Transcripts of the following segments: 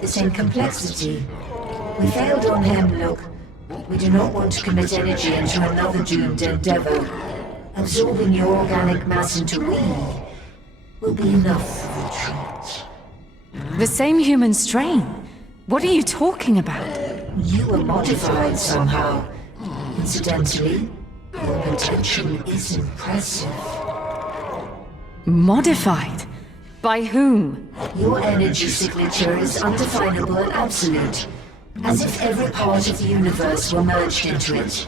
the same complexity. We failed on Hemlock. We do not want to commit energy into another doomed endeavor. Absorbing your organic mass into we will be enough for the treat. The same human strain? What are you talking about? You were modified somehow. Incidentally, your potential is impressive. Modified? By whom? Your energy signature is undefinable and absolute, as if every part of the universe were merged into it.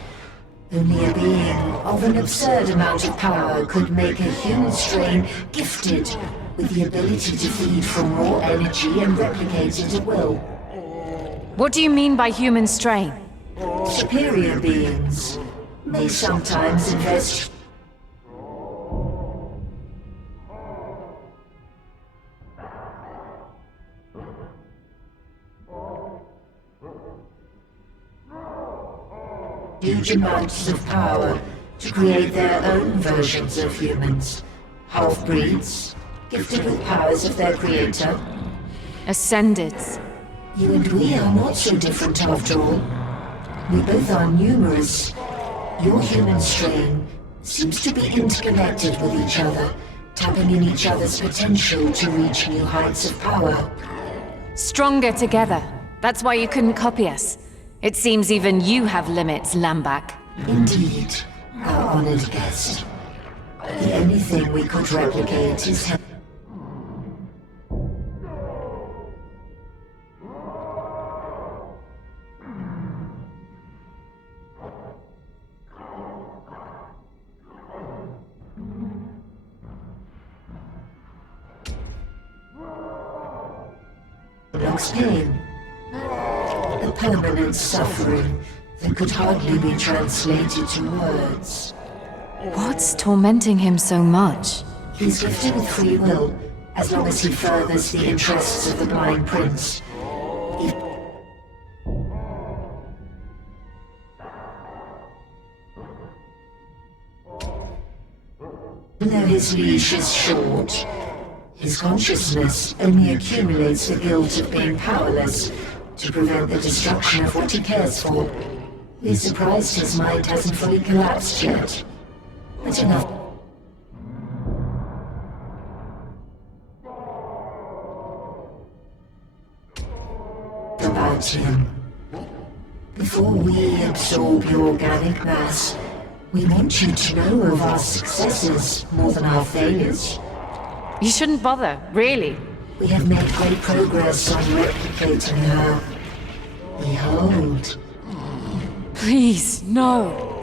Only a being of an absurd amount of power could make a human strain gifted with the ability to feed from raw energy and replicate it at will. What do you mean by human strain? Superior beings may sometimes invest huge amounts of power to create their own versions of humans. Half-breeds, gifted with powers of their creator. Ascendeds. You and we are not so different after all. We both are numerous. Your human strain seems to be interconnected with each other, tapping in each other's potential to reach new heights of power. Stronger together. That's why you couldn't copy us. It seems even you have limits, Lambak. Indeed, our honored guest. The only thing we could replicate is Hemlock's pain. A permanent suffering that could hardly be translated to words. What's tormenting him so much? He's gifted with free will, as long as he furthers the interests of the Blind Prince. Even though his leash is short, his consciousness only accumulates the guilt of being powerless to prevent the destruction of what he cares for. We're surprised his mind hasn't fully collapsed yet. But enough. About him. Before we absorb your organic mass, we want you to know of our successes more than our failures. You shouldn't bother, really. We have made great progress on replicating her. Behold. Please, no.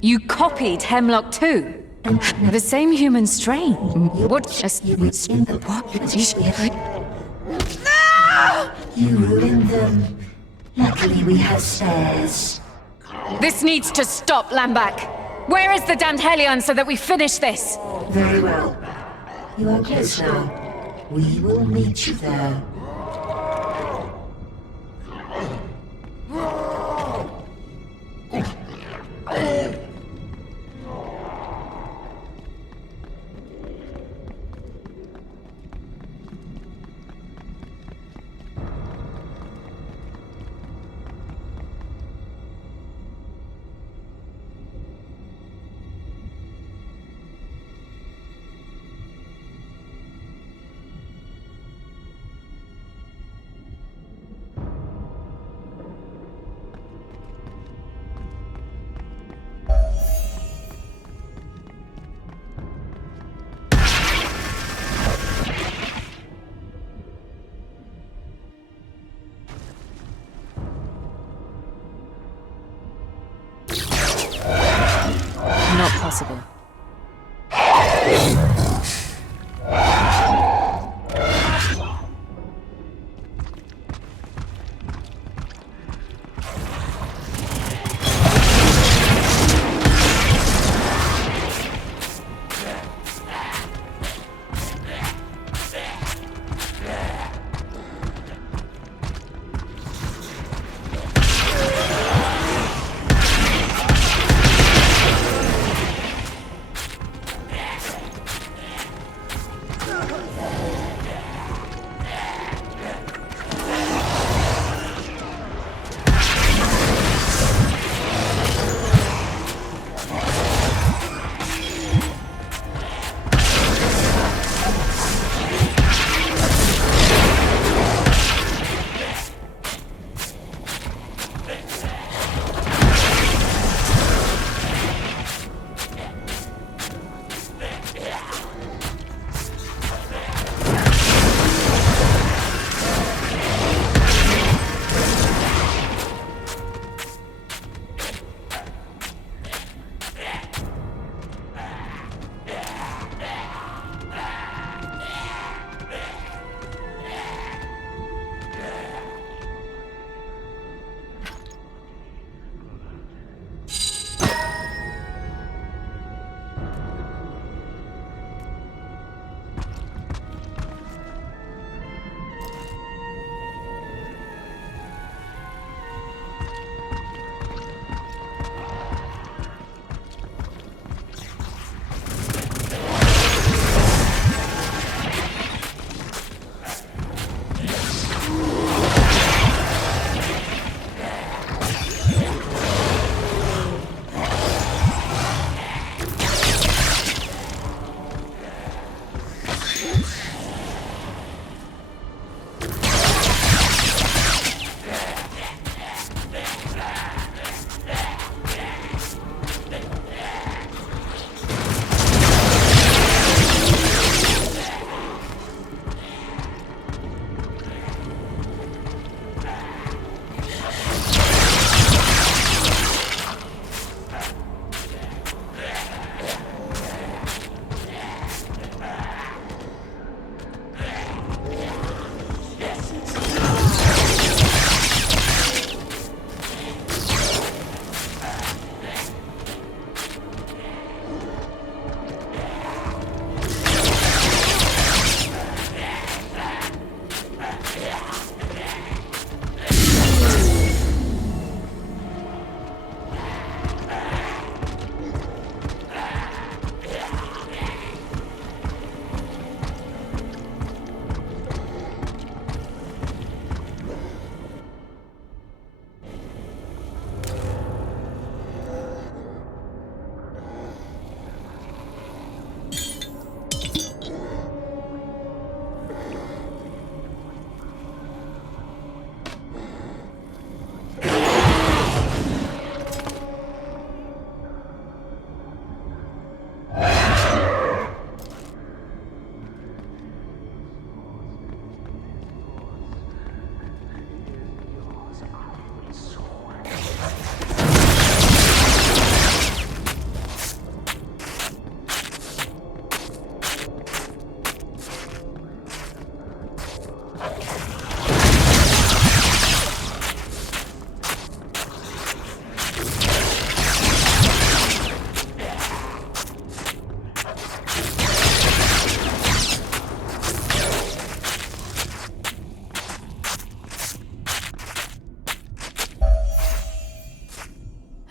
You copied Hemlock too? The same human strain. What? You ruined them. Luckily we have spares. This needs to stop, Lambak. Where is the damned Helion so that we finish this? Very well. You are close now. We will meet you there. Not possible.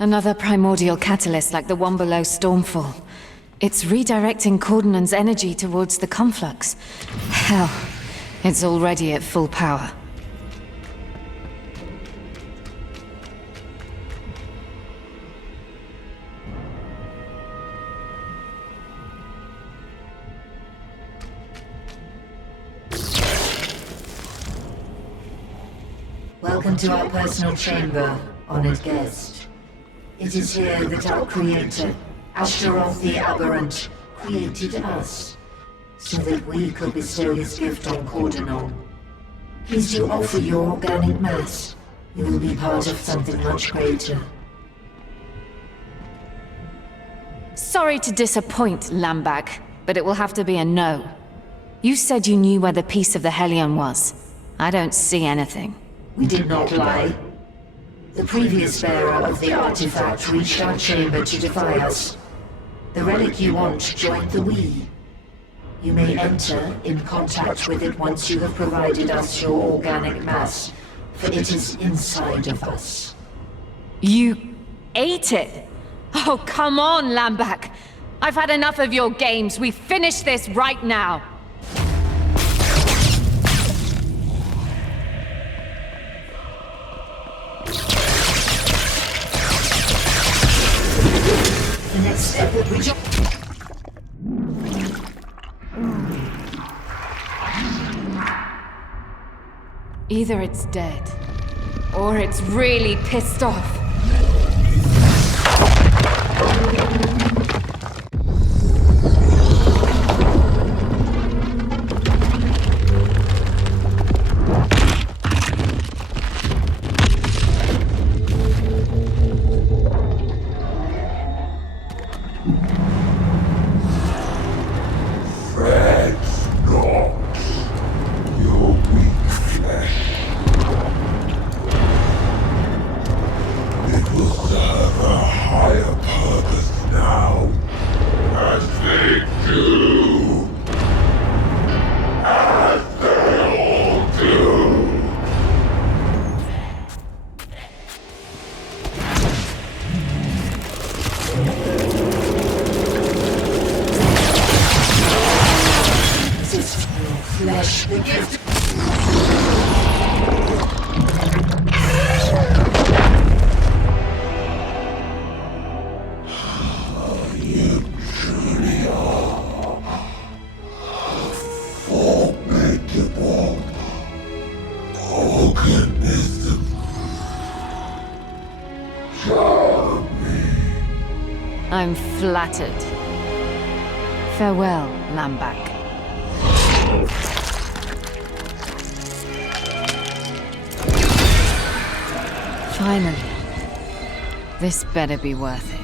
Another primordial catalyst like the one below Stormfall. It's redirecting Cordonan's energy towards the conflux. Hell, it's already at full power. Welcome to our personal chamber, honored guest. It is here that our creator, Ashtaroth the Aberrant, created us, so that we could bestow his gift on Cordonon. Please do offer your organic mass. You will be part of something much greater. Sorry to disappoint, Lambag, but it will have to be a no. You said you knew where the piece of the Hellion was. I don't see anything. We did not lie. The previous bearer of the artifact reached our chamber to defy us. The relic you want joined the we. You may enter in contact with it once you have provided us your organic mass, for it is inside of us. You ate it? Oh, come on, Lambak. I've had enough of your games. We finish this right now. The next step will be Either it's dead, or it's really pissed off. flesh, the gift. You truly are formidable organism. I'm flattered. Farewell, Lambak. Finally. This better be worth it.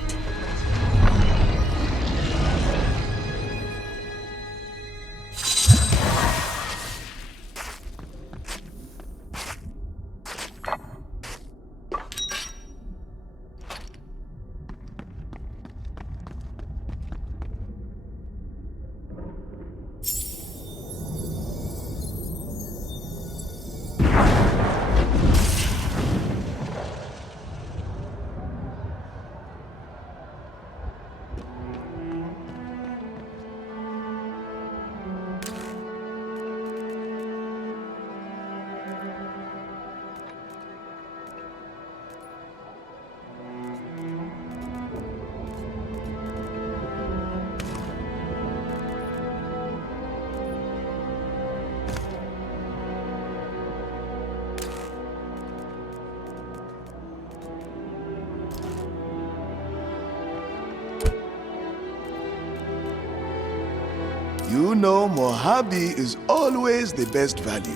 You know Mojave is always the best value.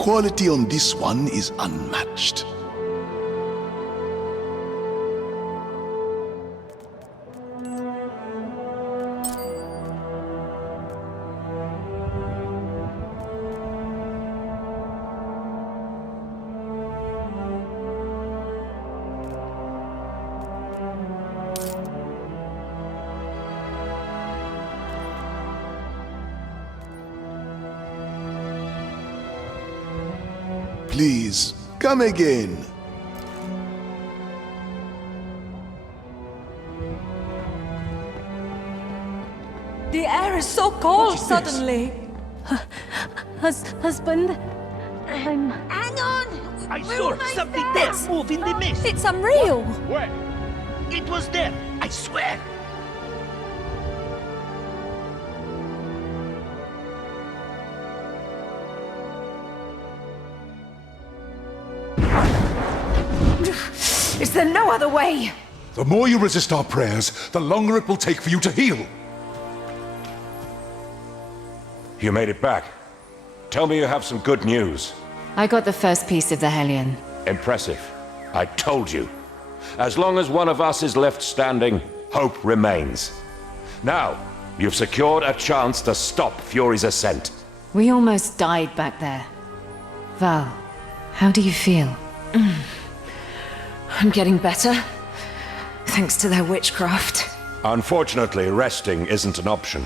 quality on this one is unmatched. Please, come again. The air is so cold suddenly. Husband, I'm... Hang on! I saw something there move in the mist. It's unreal! Where? It was there, I swear. Is there no other way? The more you resist our prayers, the longer it will take for you to heal. You made it back. Tell me you have some good news. I got the first piece of the Hellion. Impressive. I told you. As long as one of us is left standing, hope remains. Now, you've secured a chance to stop Fury's ascent. We almost died back there. Val, how do you feel? I'm getting better. Thanks to their witchcraft. Unfortunately, resting isn't an option.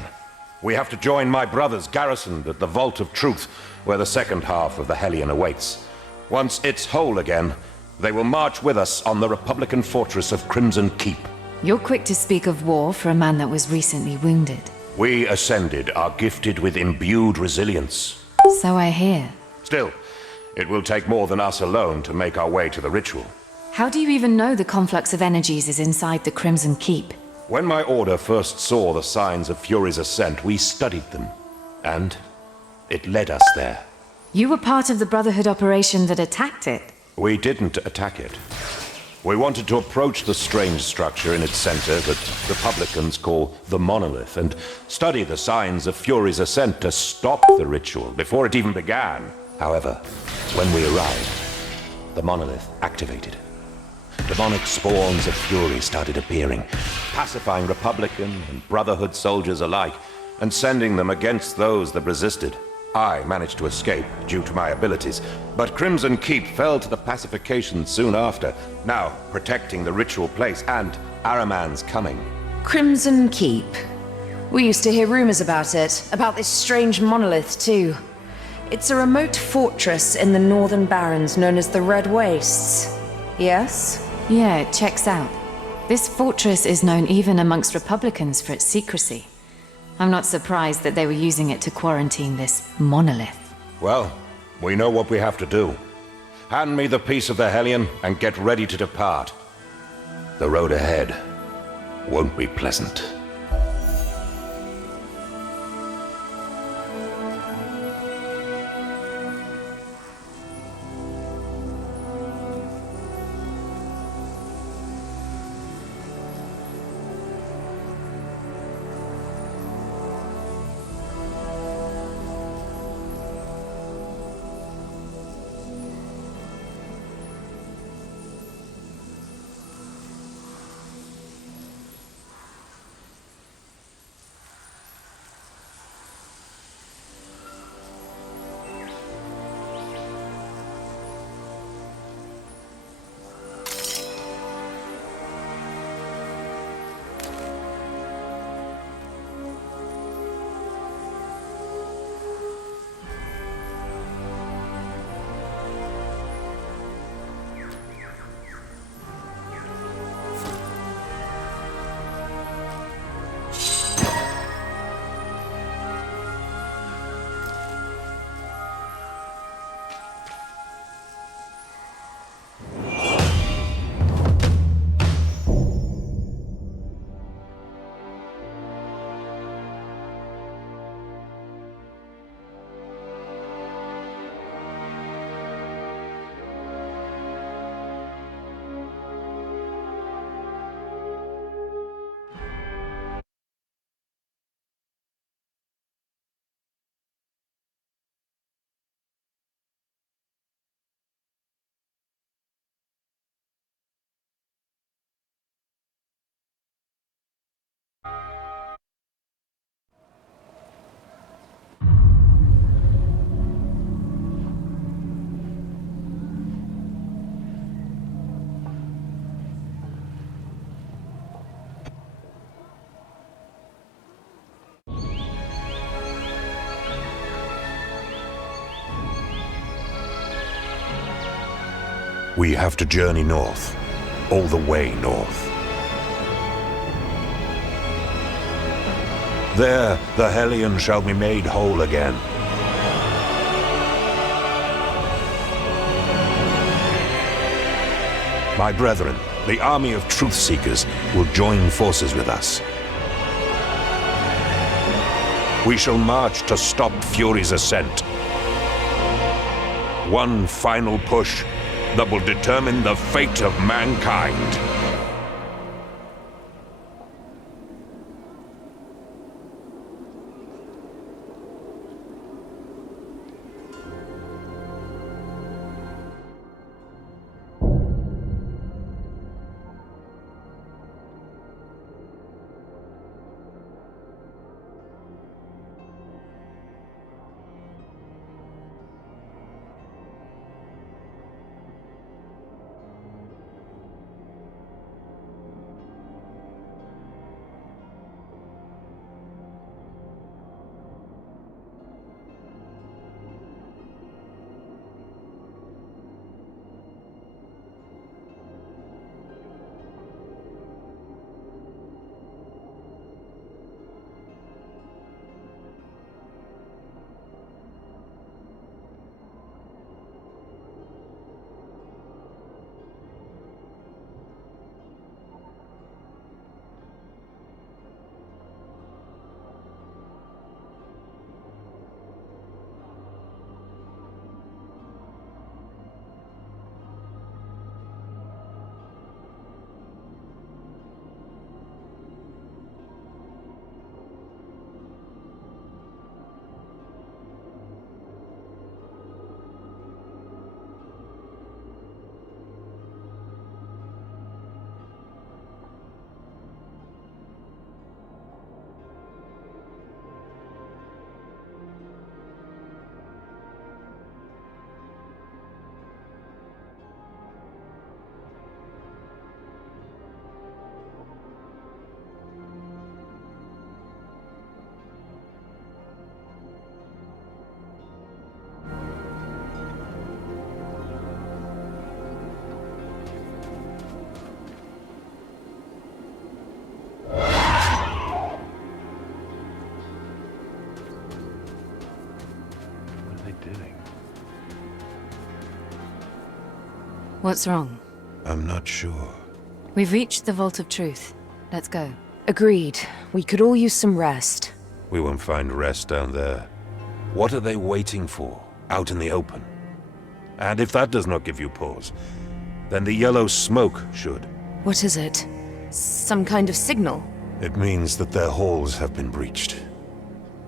We have to join my brothers garrisoned at the Vault of Truth, where the second half of the Hellion awaits. Once it's whole again, they will march with us on the Republican fortress of Crimson Keep. You're quick to speak of war for a man that was recently wounded. We Ascended are gifted with imbued resilience. So I hear. Still, it will take more than us alone to make our way to the ritual. How do you even know the conflux of energies is inside the Crimson Keep? When my order first saw the signs of Fury's ascent, we studied them. And it led us there. You were part of the Brotherhood operation that attacked it. We didn't attack it. We wanted to approach the strange structure in its center that Republicans call the Monolith, and study the signs of Fury's ascent to stop the ritual before it even began. However, when we arrived, the Monolith activated. Demonic spawns of fury started appearing, pacifying Republican and Brotherhood soldiers alike, and sending them against those that resisted. I managed to escape due to my abilities, but Crimson Keep fell to the pacification soon after, now protecting the ritual place and Araman's coming. Crimson Keep. We used to hear rumors about it, about this strange monolith too. It's a remote fortress in the Northern Barrens known as the Red Wastes. Yes? Yeah, it checks out. This fortress is known even amongst Republicans for its secrecy. I'm not surprised that they were using it to quarantine this monolith. Well, we know what we have to do. Hand me the piece of the Hellion and get ready to depart. The road ahead won't be pleasant. We have to journey north. All the way north. There, the Hellion shall be made whole again. My brethren, the army of Truth-Seekers, will join forces with us. We shall march to stop Fury's ascent. One final push that will determine the fate of mankind. What's wrong? I'm not sure. We've reached the Vault of Truth. Let's go. Agreed. We could all use some rest. We won't find rest down there. What are they waiting for, out in the open? And if that does not give you pause, then the yellow smoke should. What is it? Some kind of signal? It means that their halls have been breached.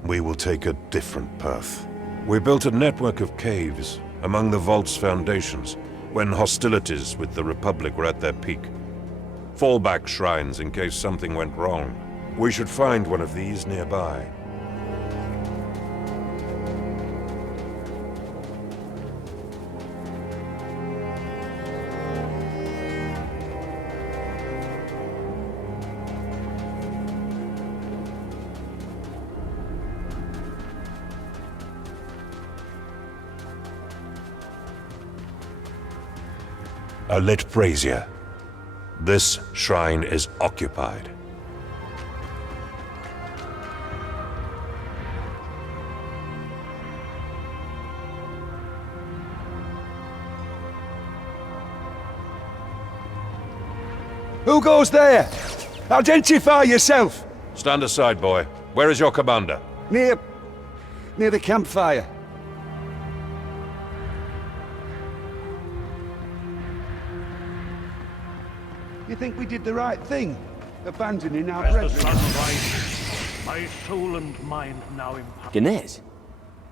We will take a different path. We built a network of caves among the Vault's foundations when hostilities with the Republic were at their peak. Fallback shrines in case something went wrong. We should find one of these nearby. A lit brazier. This shrine is occupied. Who goes there? Identify yourself! Stand aside, boy. Where is your commander? Near the campfire. You think we did the right thing? Abandoning our As the brethren? sun rises, my soul and mind now impart. Ganesh?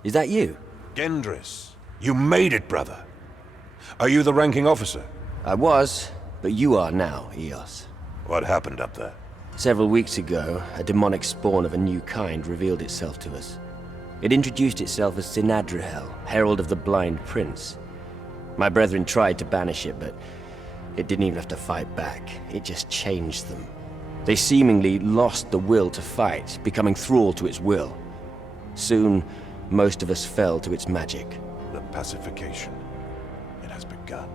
Is that you? Gendris. You made it, brother. Are you the ranking officer? I was, but you are now, Eos. What happened up there? Several weeks ago, a demonic spawn of a new kind revealed itself to us. It introduced itself as Sinadrahel, Herald of the Blind Prince. My brethren tried to banish it, but it didn't even have to fight back. It just changed them. They seemingly lost the will to fight, becoming thrall to its will. Soon, most of us fell to its magic. The pacification. It has begun.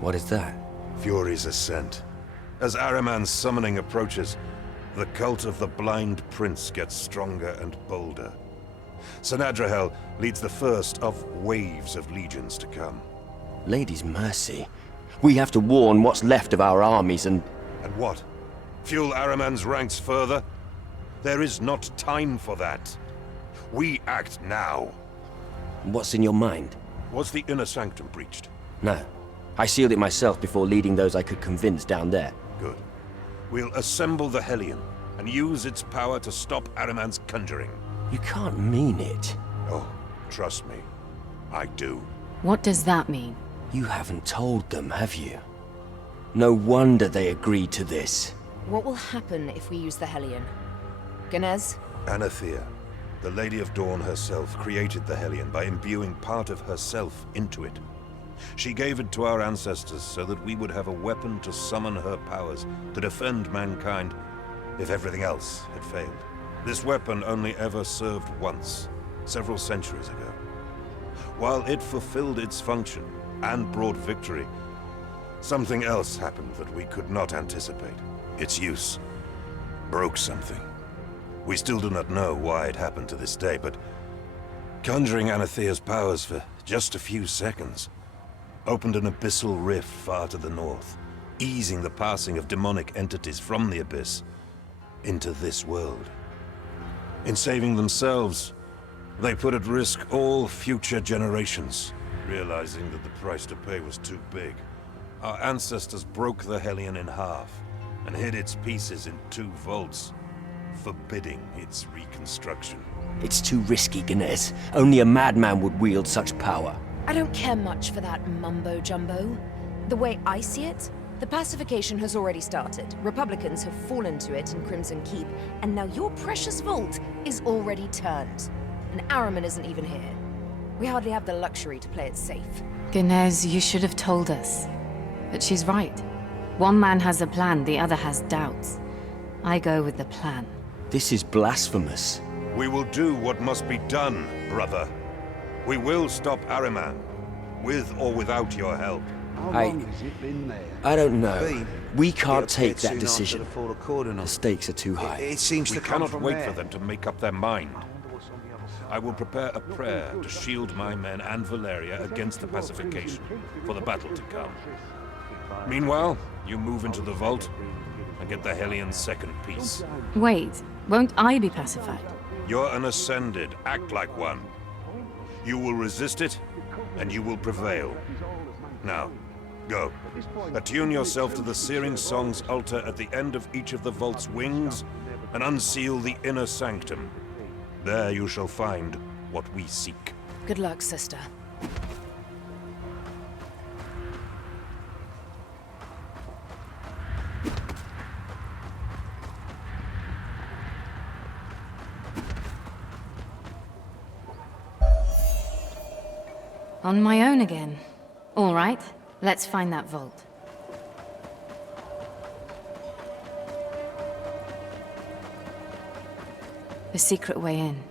What is that? Fury's Ascent. As Ahriman's summoning approaches, the cult of the Blind Prince gets stronger and bolder. Senadrahel leads the first of waves of legions to come. Lady's mercy. We have to warn what's left of our armies and... And what? Fuel Ahriman's ranks further? There is not time for that. We act now. What's in your mind? Was the inner sanctum breached? No. I sealed it myself before leading those I could convince down there. Good. We'll assemble the Hellion and use its power to stop Ahriman's conjuring. You can't mean it. Oh, trust me. I do. What does that mean? You haven't told them, have you? No wonder they agreed to this. What will happen if we use the Hellion? Ganez? Anathea, the Lady of Dawn herself, created the Hellion by imbuing part of herself into it. She gave it to our ancestors so that we would have a weapon to summon her powers, to defend mankind, if everything else had failed. This weapon only ever served once, several centuries ago. While it fulfilled its function and brought victory, something else happened that we could not anticipate. Its use broke something. We still do not know why it happened to this day, but conjuring Anathea's powers for just a few seconds opened an abyssal rift far to the north, easing the passing of demonic entities from the abyss into this world. In saving themselves, they put at risk all future generations. Realizing that the price to pay was too big, our ancestors broke the Hellion in half and hid its pieces in 2 vaults, forbidding its reconstruction. It's too risky, Ganez. Only a madman would wield such power. I don't care much for that mumbo-jumbo. The way I see it, the pacification has already started. Republicans have fallen to it in Crimson Keep, and now your precious vault is already turned. And Ahriman isn't even here. We hardly have the luxury to play it safe. Ganez, you should have told us. But she's right. One man has a plan, the other has doubts. I go with the plan. This is blasphemous. We will do what must be done, brother. We will stop Ahriman, with or without your help. I don't know. We can't take that decision. The stakes are too high. It seems We to come cannot from wait there. for them to make up their mind. I will prepare a prayer to shield my men and Valeria against the pacification, for the battle to come. Meanwhile, you move into the vault and get the Hellion's second piece. Wait, won't I be pacified? You're an Ascended. Act like one. You will resist it, and you will prevail. Now, go. Attune yourself to the Searing Song's altar at the end of each of the vault's wings, and unseal the inner sanctum. There you shall find what we seek. Good luck, sister. On my own again. All right, let's find that vault. The secret way in.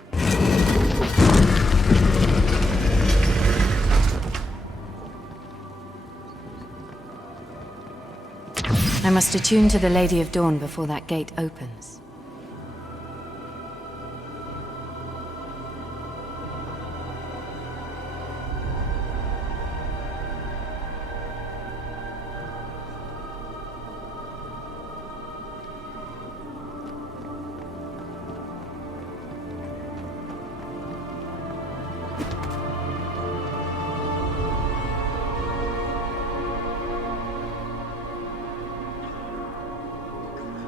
I must attune to the Lady of Dawn before that gate opens.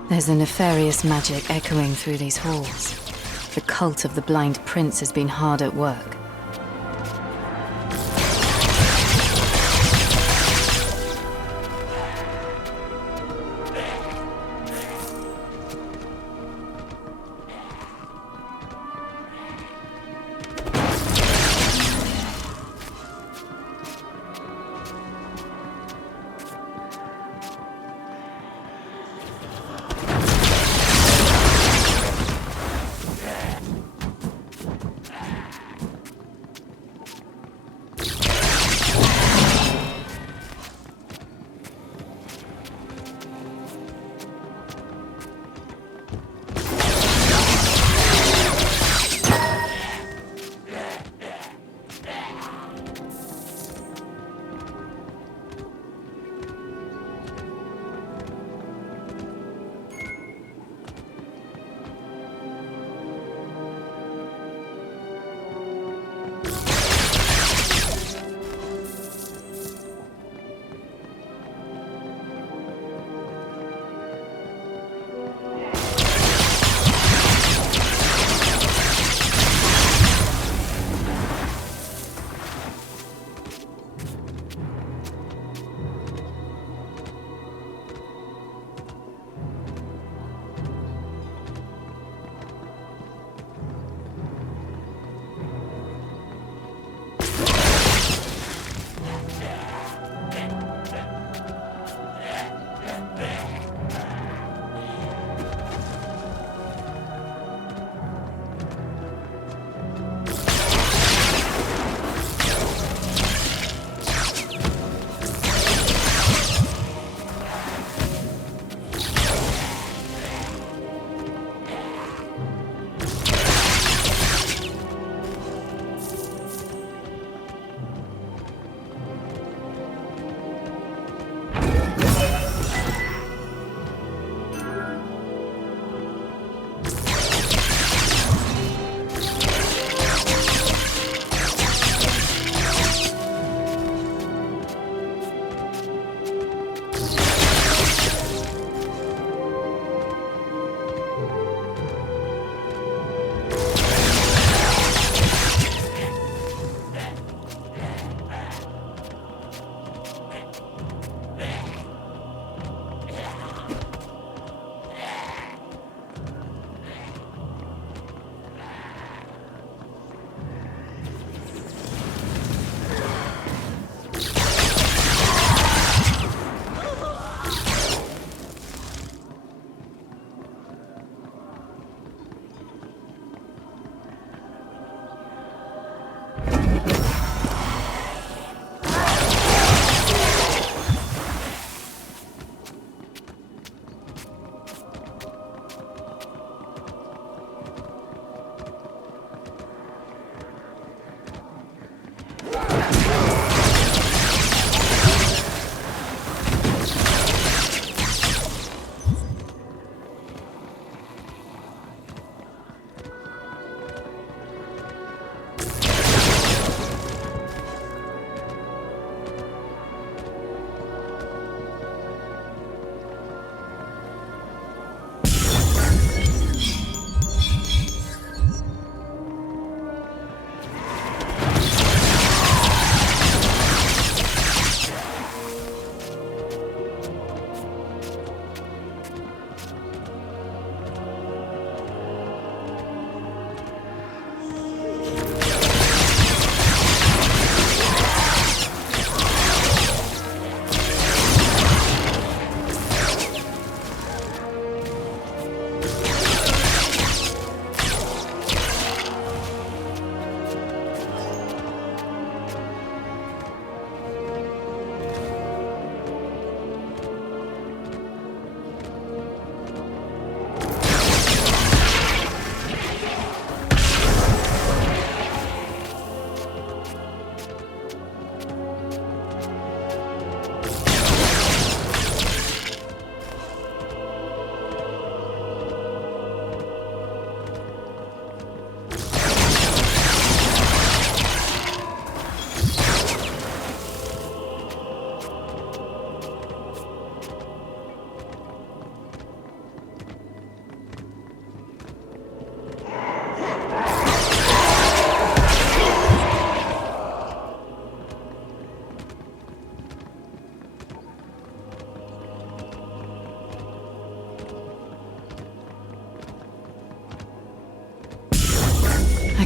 There's a nefarious magic echoing through these halls. The cult of the Blind Prince has been hard at work.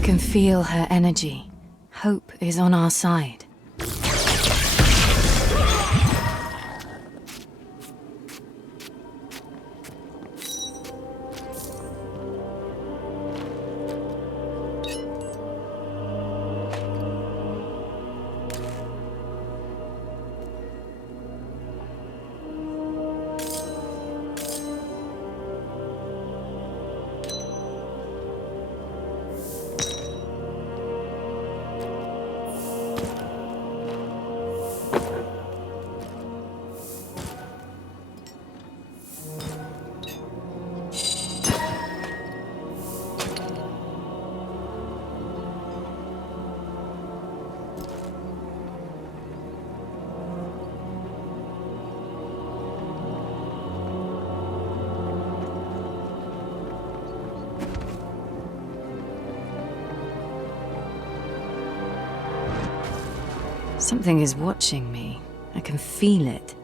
can feel her energy. Hope is on our side. Something is watching me. I can feel it.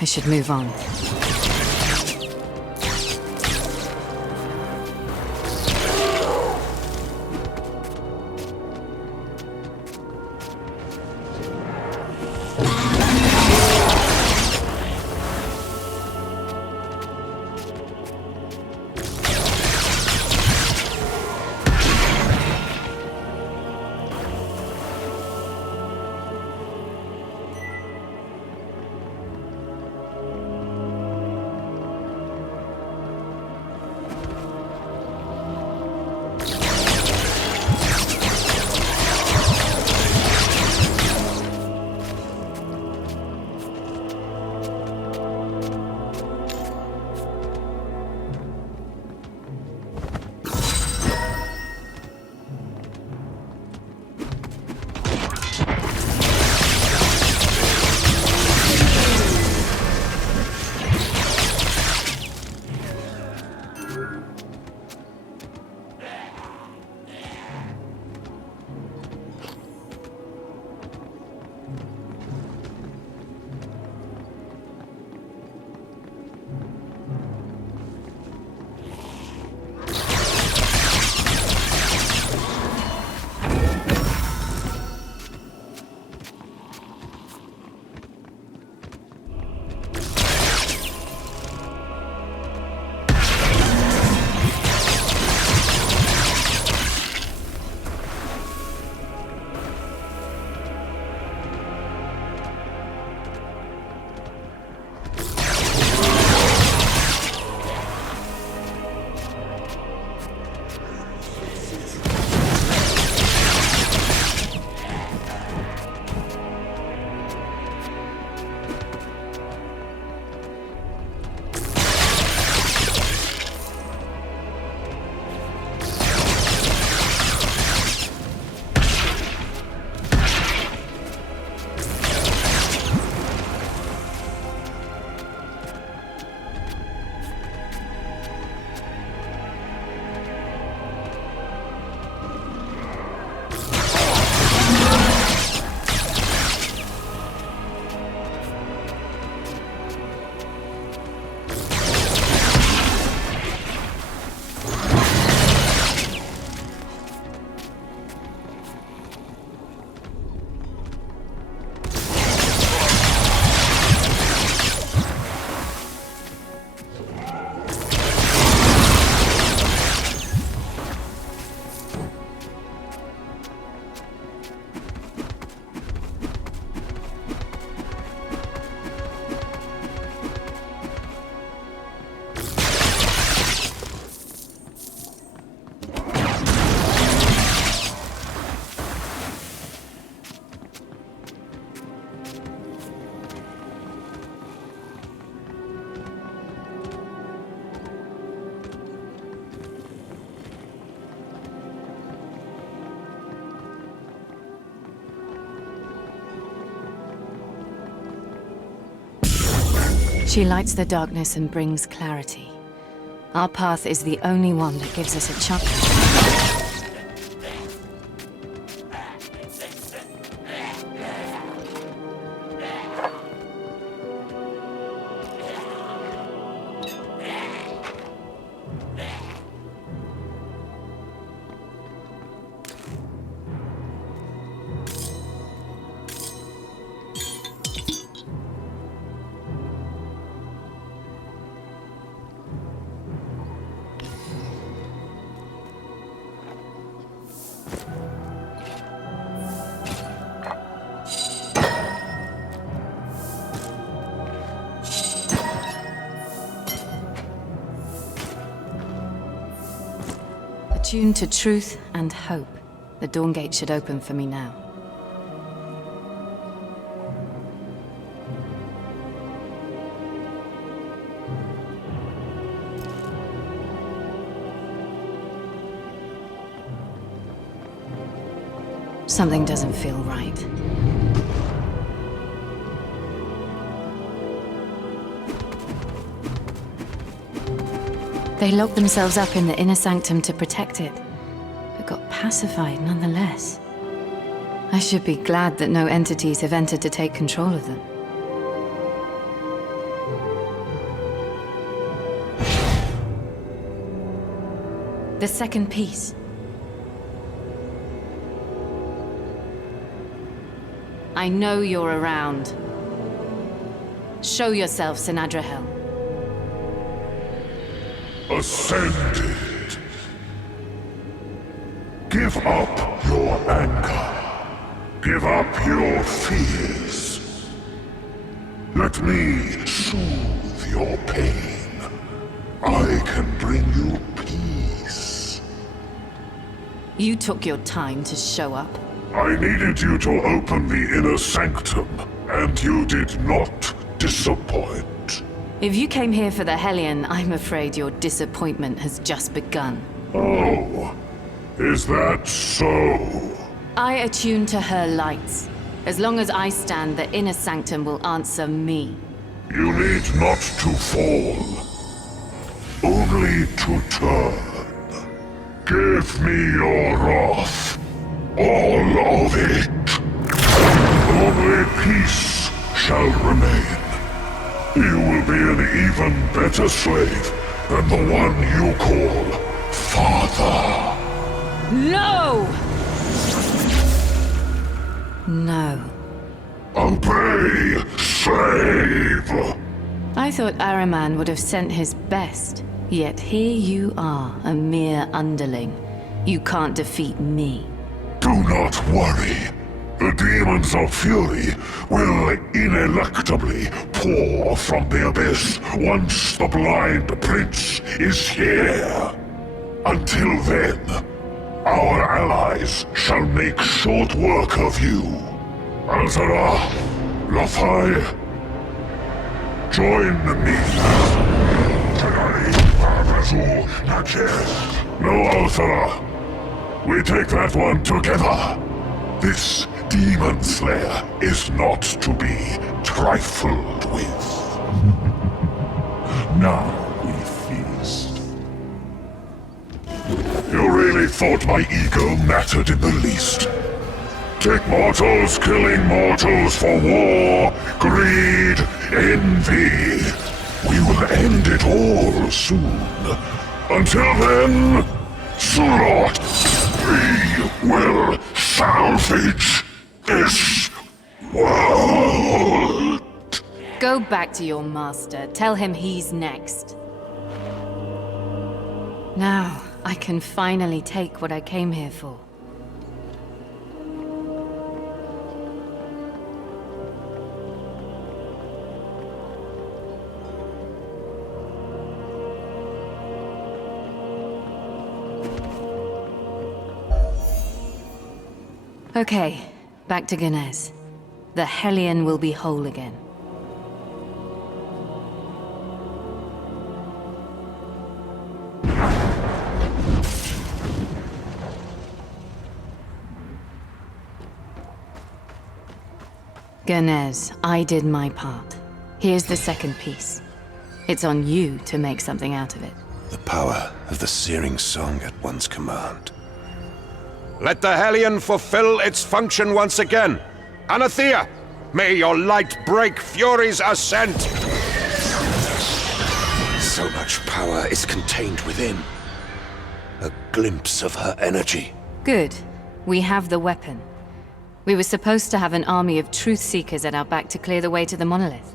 I should move on. She lights the darkness and brings clarity. Our path is the only one that gives us a chance. attuned to truth and hope. The Dawn Gate should open for me now. Something doesn't feel right. They locked themselves up in the inner sanctum to protect it, but got pacified nonetheless. I should be glad that no entities have entered to take control of them. The second piece. I know you're around. Show yourself, Sinadrahel. Ascended. Give up your anger. Give up your fears. Let me soothe your pain. I can bring you peace. You took your time to show up. I needed you to open the inner sanctum, and you did not disappoint. If you came here for the Hellion, I'm afraid your disappointment has just begun. Oh, is that so? I attune to her lights. As long as I stand, the inner sanctum will answer me. You need not to fall, only to turn. Give me your wrath, all of it. Only peace shall remain. You will be an even better slave than the one you call Father. No! No. Obey, slave! I thought Araman would have sent his best. Yet here you are, a mere underling. You can't defeat me. Do not worry. The demons of fury will ineluctably pour from the abyss once the blind prince is here. Until then, our allies shall make short work of you. Alzara, Lothai, join me. No, Alzara. We take that one together. This demon slayer is not to be trifled with. Now we feast. You really thought my ego mattered in the least? Take mortals killing mortals for war, greed, envy. We will end it all soon. Until then, Surot, we will salvage this world. Go back to your master. Tell him he's next. Now, I can finally take what I came here for. Okay, back to Ganez. The Hellion will be whole again. Ganez, I did my part. Here's the second piece. It's on you to make something out of it. The power of the searing song at one's command. Let the Hellion fulfill its function once again. Anathea, may your light break Fury's ascent! So much power is contained within. A glimpse of her energy. Good. We have the weapon. We were supposed to have an army of truth seekers at our back to clear the way to the monolith.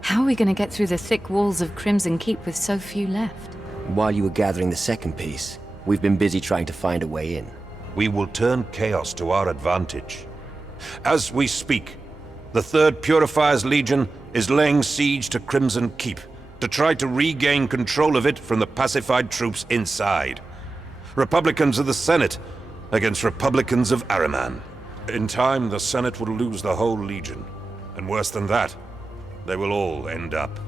How are we going to get through the thick walls of Crimson Keep with so few left? While you were gathering the second piece, we've been busy trying to find a way in. We will turn chaos to our advantage. As we speak, the Third Purifier's Legion is laying siege to Crimson Keep to try to regain control of it from the pacified troops inside. Republicans of the Senate against Republicans of Araman. In time, the Senate will lose the whole Legion. And worse than that, they will all end up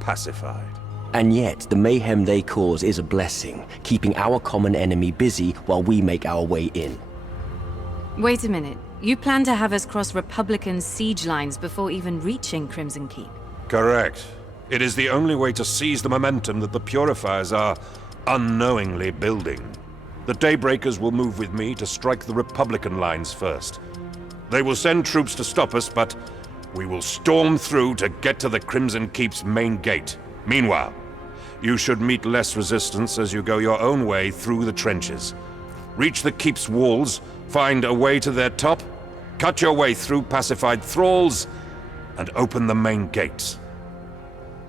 pacified. And yet, the mayhem they cause is a blessing, keeping our common enemy busy while we make our way in. Wait a minute. You plan to have us cross Republican siege lines before even reaching Crimson Keep? Correct. It is the only way to seize the momentum that the Purifiers are unknowingly building. The Daybreakers will move with me to strike the Republican lines first. They will send troops to stop us, but we will storm through to get to the Crimson Keep's main gate. Meanwhile, you should meet less resistance as you go your own way through the trenches. Reach the Keep's walls, find a way to their top, cut your way through pacified thralls, and open the main gates.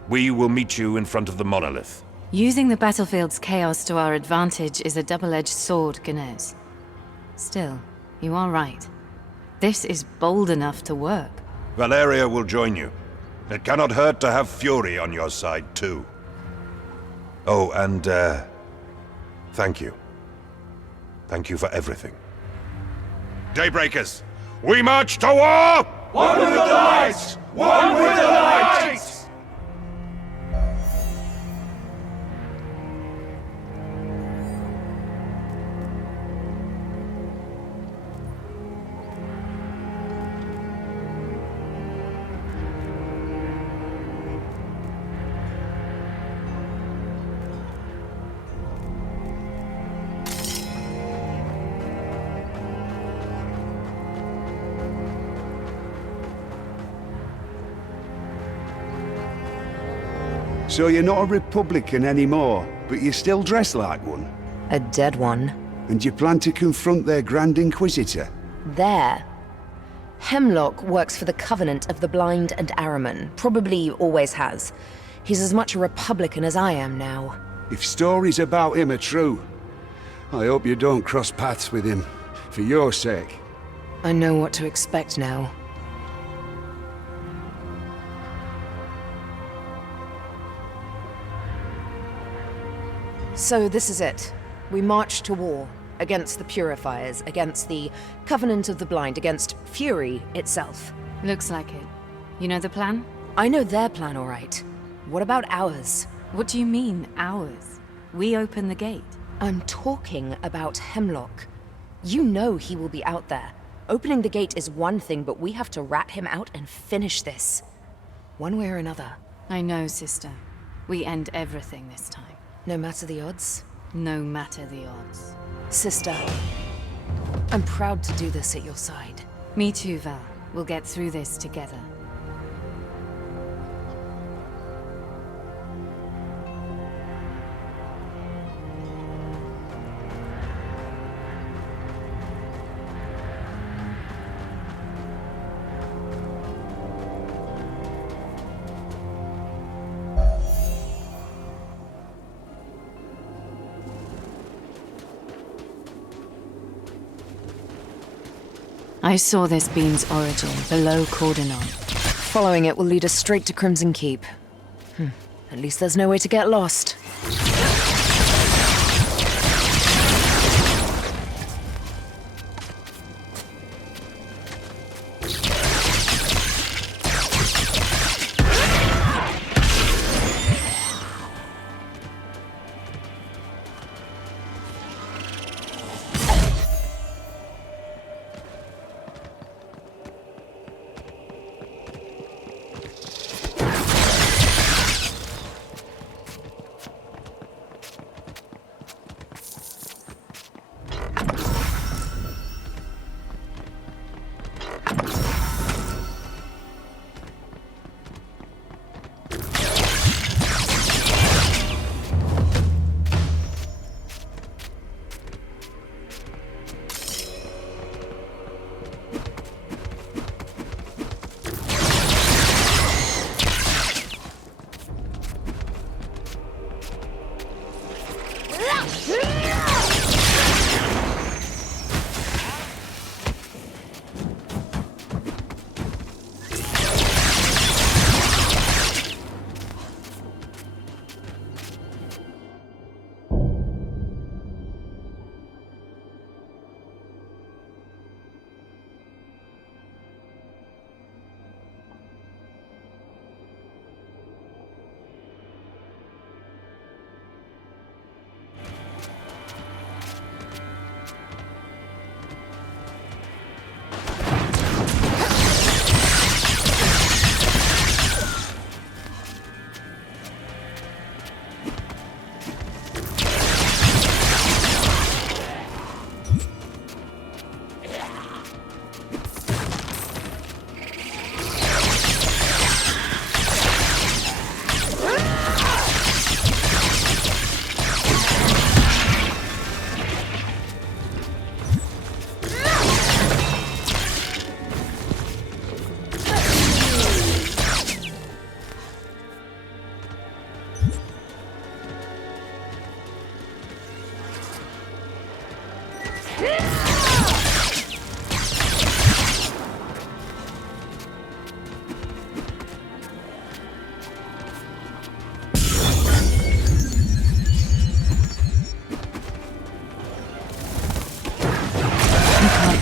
We will meet you in front of the monolith. Using the battlefield's chaos to our advantage is a double-edged sword, Ganes. Still, you are right. This is bold enough to work. Valeria will join you. It cannot hurt to have Fury on your side, too. Oh, and, thank you. Thank you for everything. Daybreakers, we march to war! One with the light! One with the light! So you're not a Republican anymore, but you still dress like one? A dead one. And you plan to confront their Grand Inquisitor? There. Hemlock works for the Covenant of the Blind and Araman. Probably always has. He's as much a Republican as I am now. If stories about him are true, I hope you don't cross paths with him. For your sake. I know what to expect now. So this is it. We march to war. Against the Purifiers, against the Covenant of the Blind, against Fury itself. Looks like it. You know the plan? I know their plan, all right. What about ours? What do you mean, ours? We open the gate. I'm talking about Hemlock. You know he will be out there. Opening the gate is one thing, but we have to rat him out and finish this. One way or another. I know, sister. We end everything this time. No matter the odds? No matter the odds. Sister, I'm proud to do this at your side. Me too, Val. We'll get through this together. I saw this beam's origin below Cordonon. Following it will lead us straight to Crimson Keep. At least there's no way to get lost.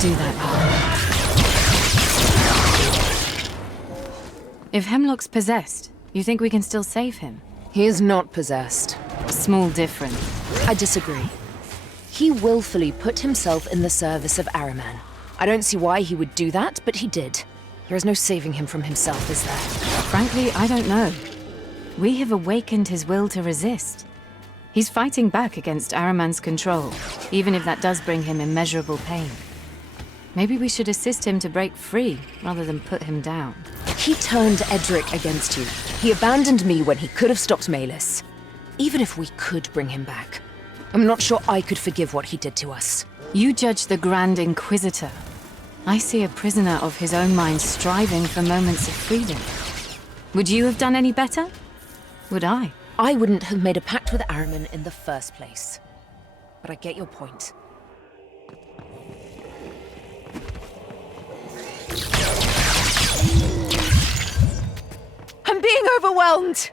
do that, Paul. If Hemlock's possessed, you think we can still save him? He is not possessed. Small difference. I disagree. He willfully put himself in the service of Ahriman. I don't see why he would do that, but he did. There is no saving him from himself, is there? Frankly, I don't know. We have awakened his will to resist. He's fighting back against Ahriman's control, even if that does bring him immeasurable pain. Maybe we should assist him to break free, rather than put him down. He turned Edric against you. He abandoned me when he could have stopped Malus. Even if we could bring him back, I'm not sure I could forgive what he did to us. You judge the Grand Inquisitor. I see a prisoner of his own mind striving for moments of freedom. Would you have done any better? Would I? I wouldn't have made a pact with Ahriman in the first place. But I get your point. I'm being overwhelmed!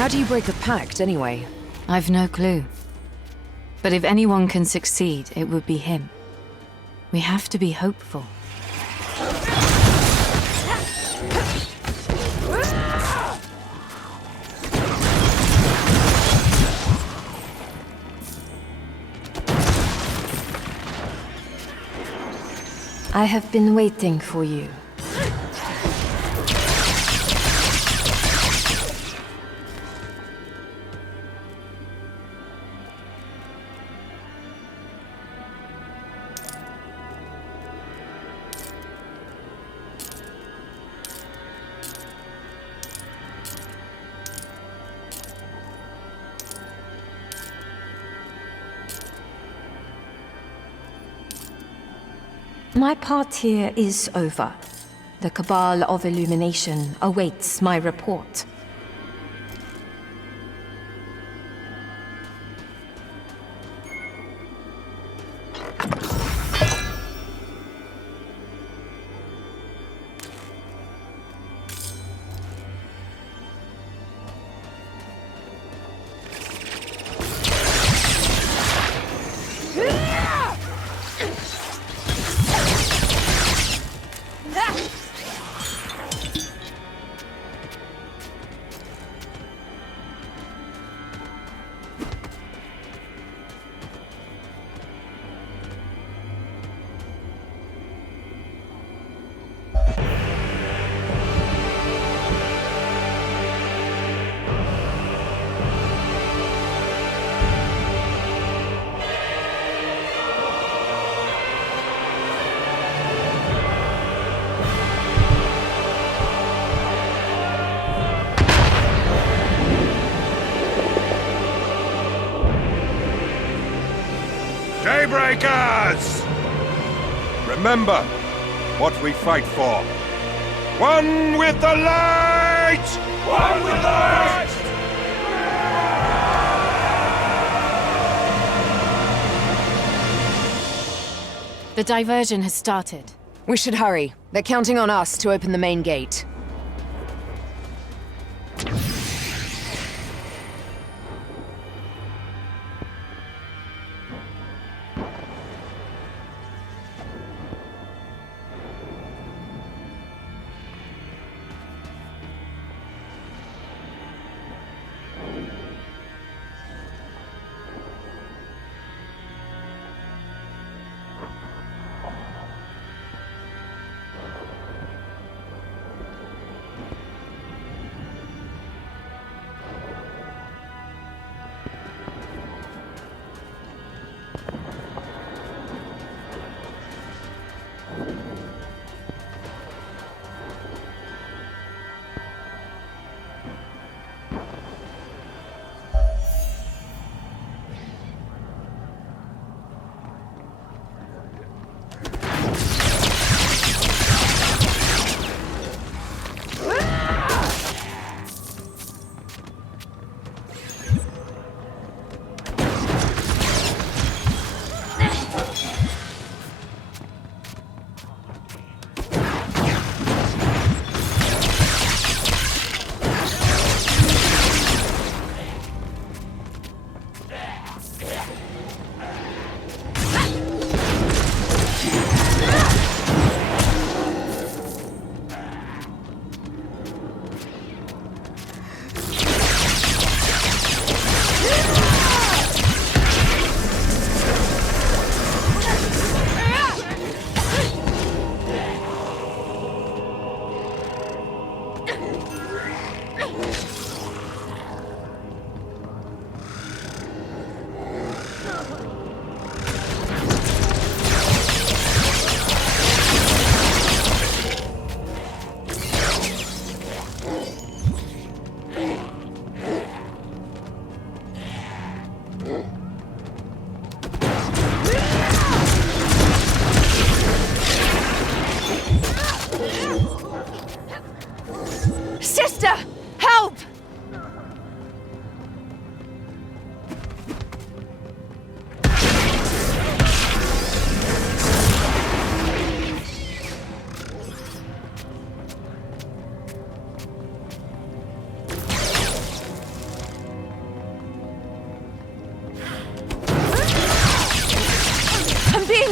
How do you break a pact, anyway? I've no clue. But if anyone can succeed, it would be him. We have to be hopeful. I have been waiting for you. My part here is over. The Cabal of Illumination awaits my report. Daybreakers! Remember what we fight for. One with the light! One with the light! The diversion has started. We should hurry. They're counting on us to open the main gate.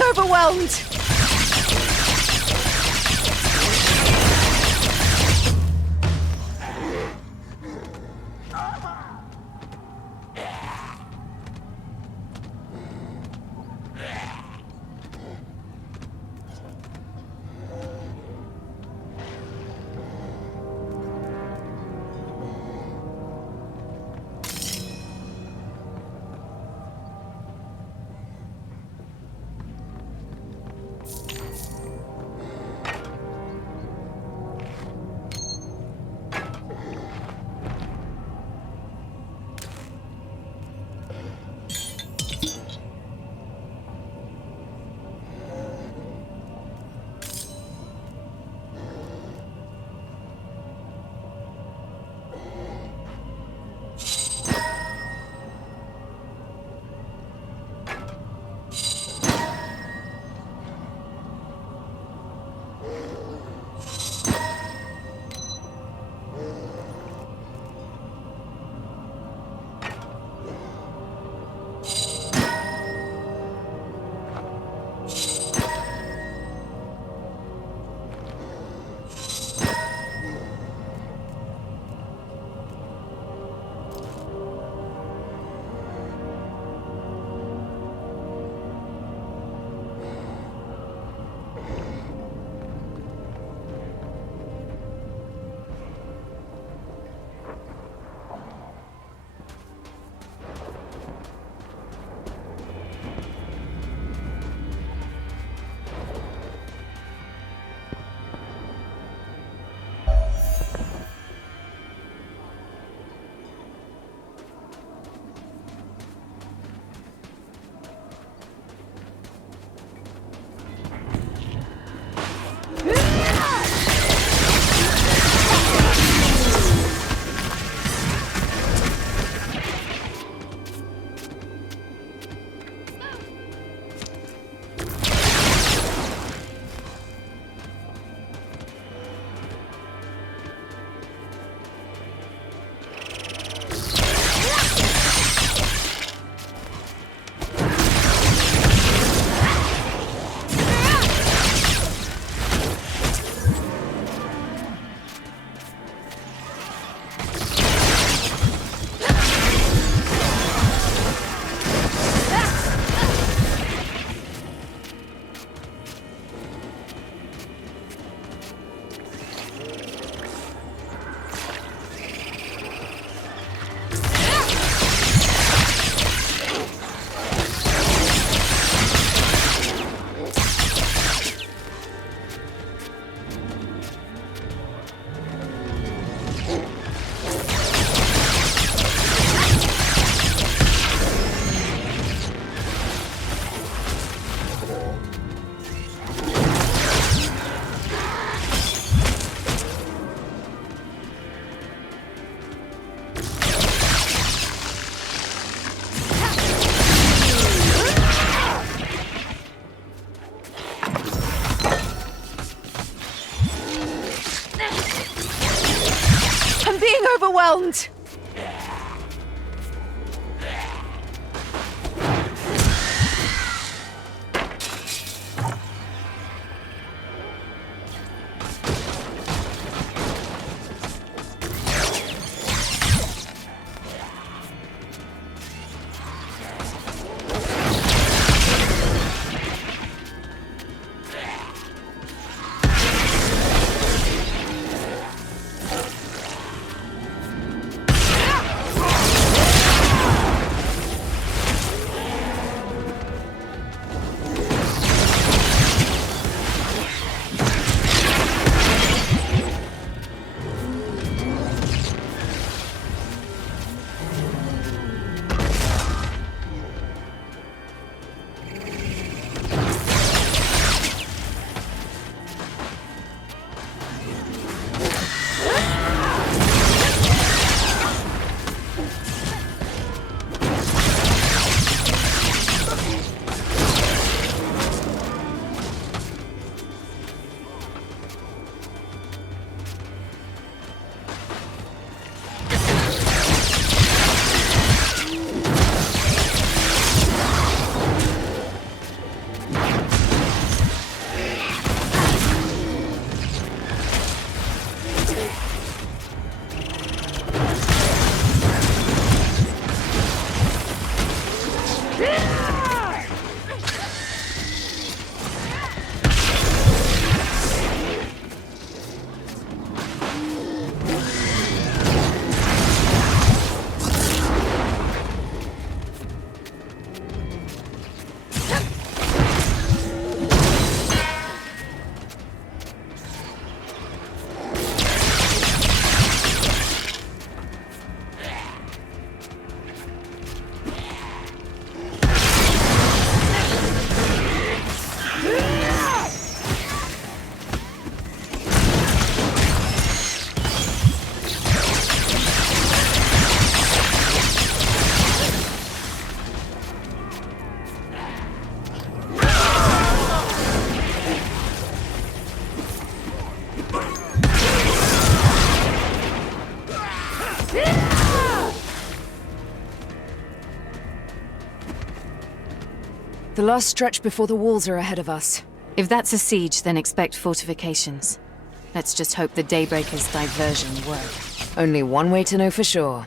overwhelmed! overwhelmed! The last stretch before the walls are ahead of us. If that's a siege, then expect fortifications. Let's just hope the Daybreaker's diversion worked. Only one way to know for sure.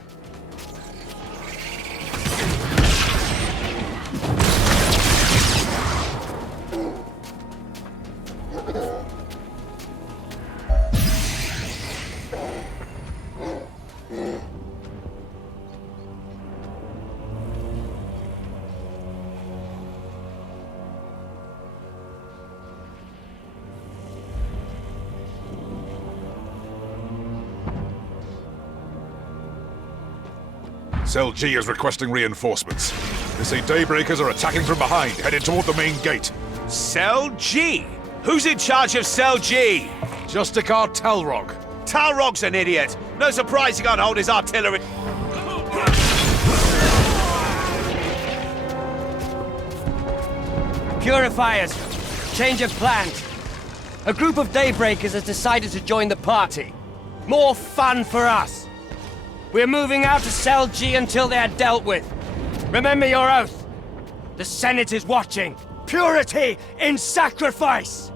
Cell G is requesting reinforcements. They say Daybreakers are attacking from behind, headed toward the main gate. Cell G? Who's in charge of Cell G? Justicar Talrog. Talrog's an idiot. No surprise he can't hold his artillery. Purifiers! Change of plans. A group of Daybreakers has decided to join the party. More fun for us. We're moving out to Cell G until they're dealt with. Remember your oath. The Senate is watching. Purity in sacrifice!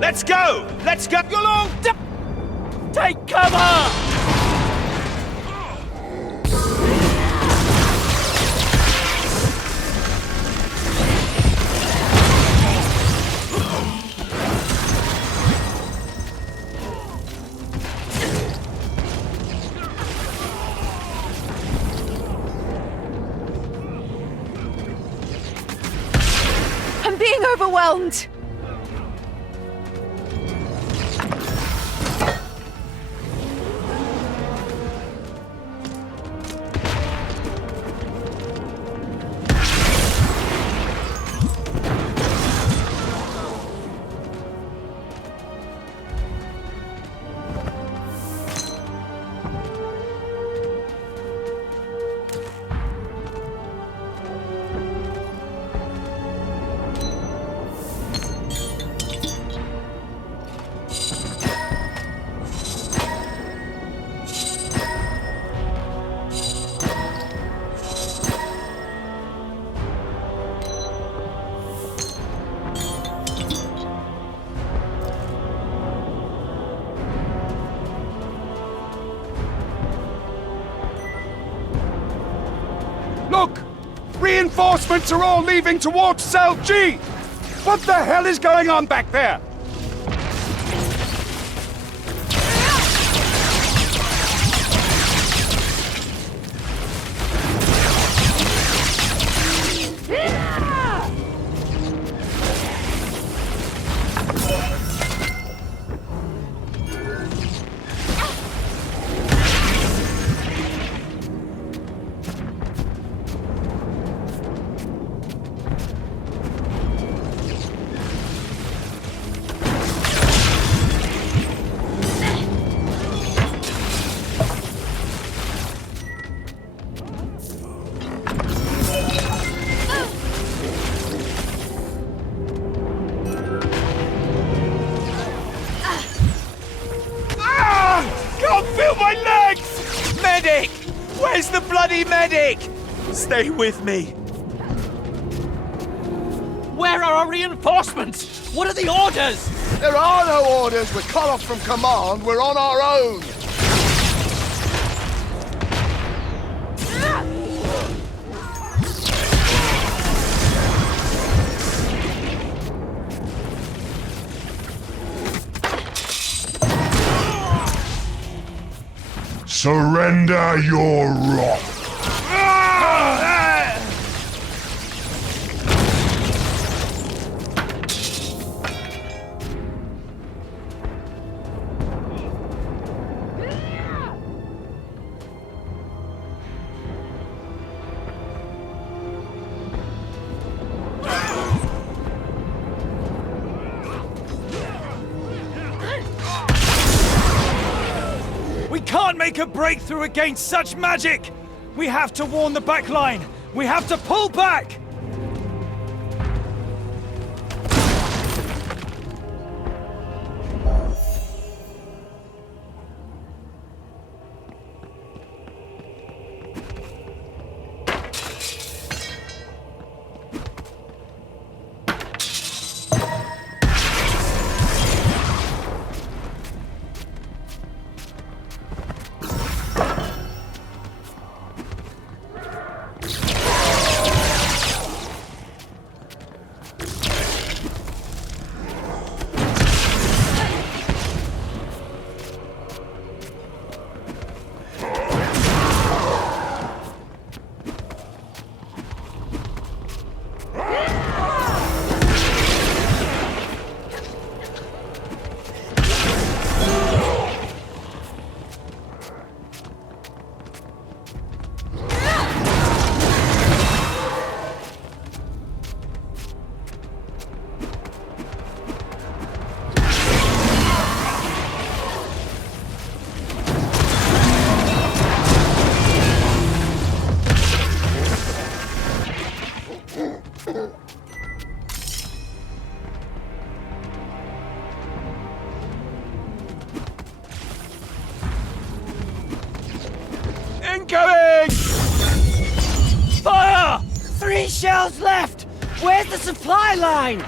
Let's go! Let's go! Go along! Take cover! I'm being overwhelmed! Look! Reinforcements are all leaving towards Cell G! What the hell is going on back there? Medic! Where's the bloody medic? Stay with me. Where are our reinforcements? What are the orders? There are no orders. We're cut off from command. We're on our own. Surrender your rock. We can't make a breakthrough against such magic! We have to warn the back line! We have to pull back! Incoming! Fire! 3 shells left! Where's the supply line?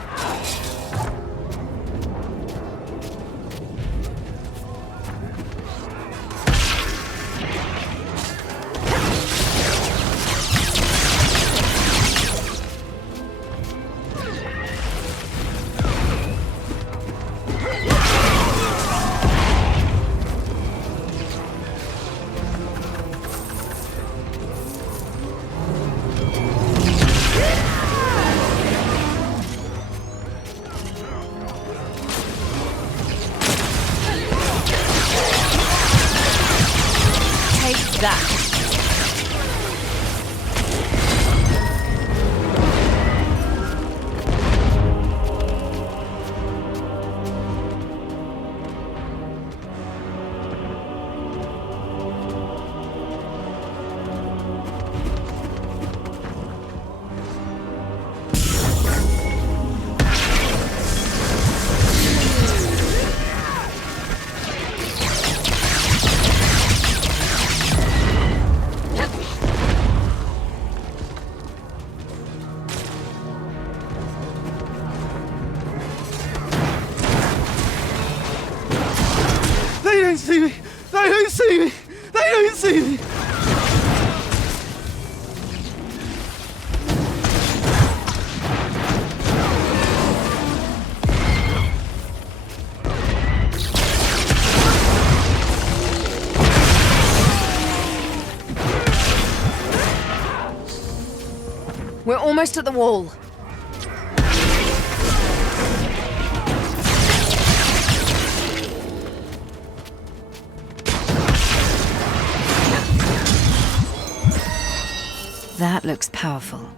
They don't see me! They don't see me! They don't see me! We're almost at the wall. That looks powerful.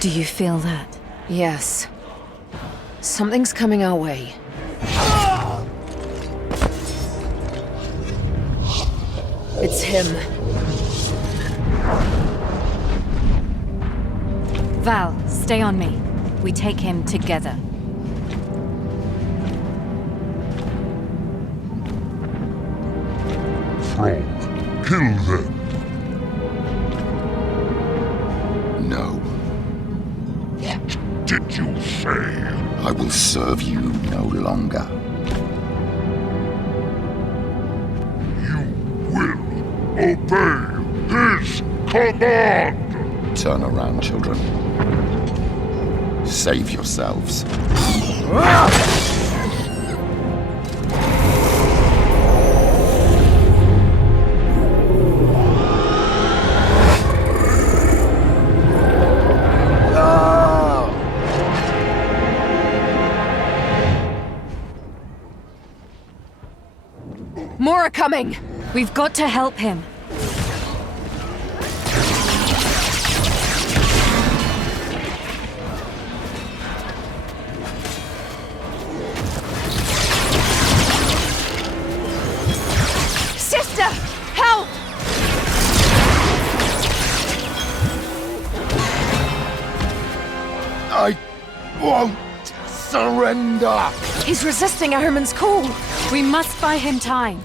Do you feel that? Yes. Something's coming our way. It's him. Val, stay on me. We take him together. Frog, kill them. No. What did you say? I will serve you no longer. You will obey his command! Turn around, children. Save yourselves. More are coming! We've got to help him. Sister! Help! I won't Surrender! He's resisting Ahriman's call. We must buy him time.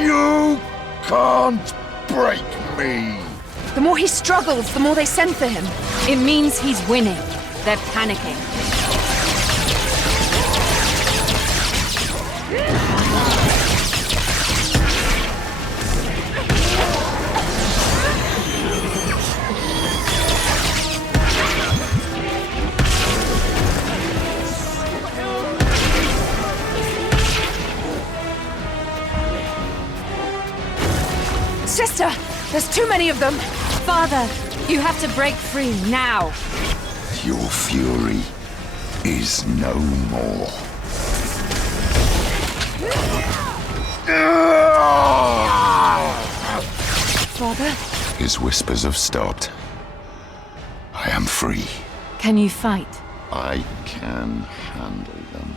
You can't break me! The more he struggles, the more they send for him. It means he's winning. They're panicking. Sister! There's too many of them! Father, you have to break free now. Your fury is no more. Father? His whispers have stopped. I am free. Can you fight? I can handle them.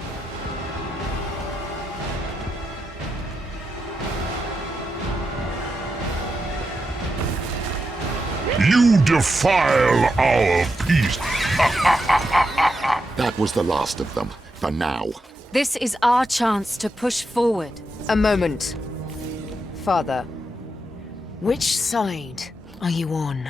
You defile our peace. That was the last of them, for now. This is our chance to push forward. A moment. Father, which side are you on?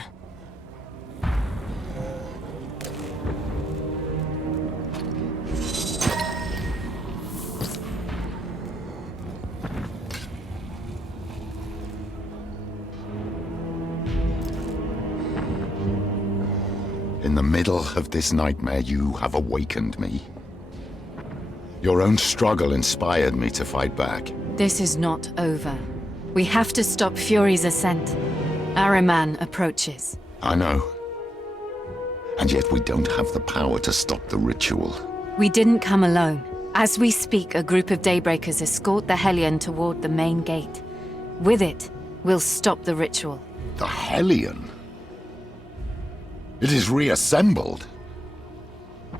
In the middle of this nightmare, you have awakened me. Your own struggle inspired me to fight back. This is not over. We have to stop Fury's ascent. Ahriman approaches. I know. And yet we don't have the power to stop the ritual. We didn't come alone. As we speak, a group of Daybreakers escort the Hellion toward the main gate. With it, we'll stop the ritual. The Hellion? It is reassembled.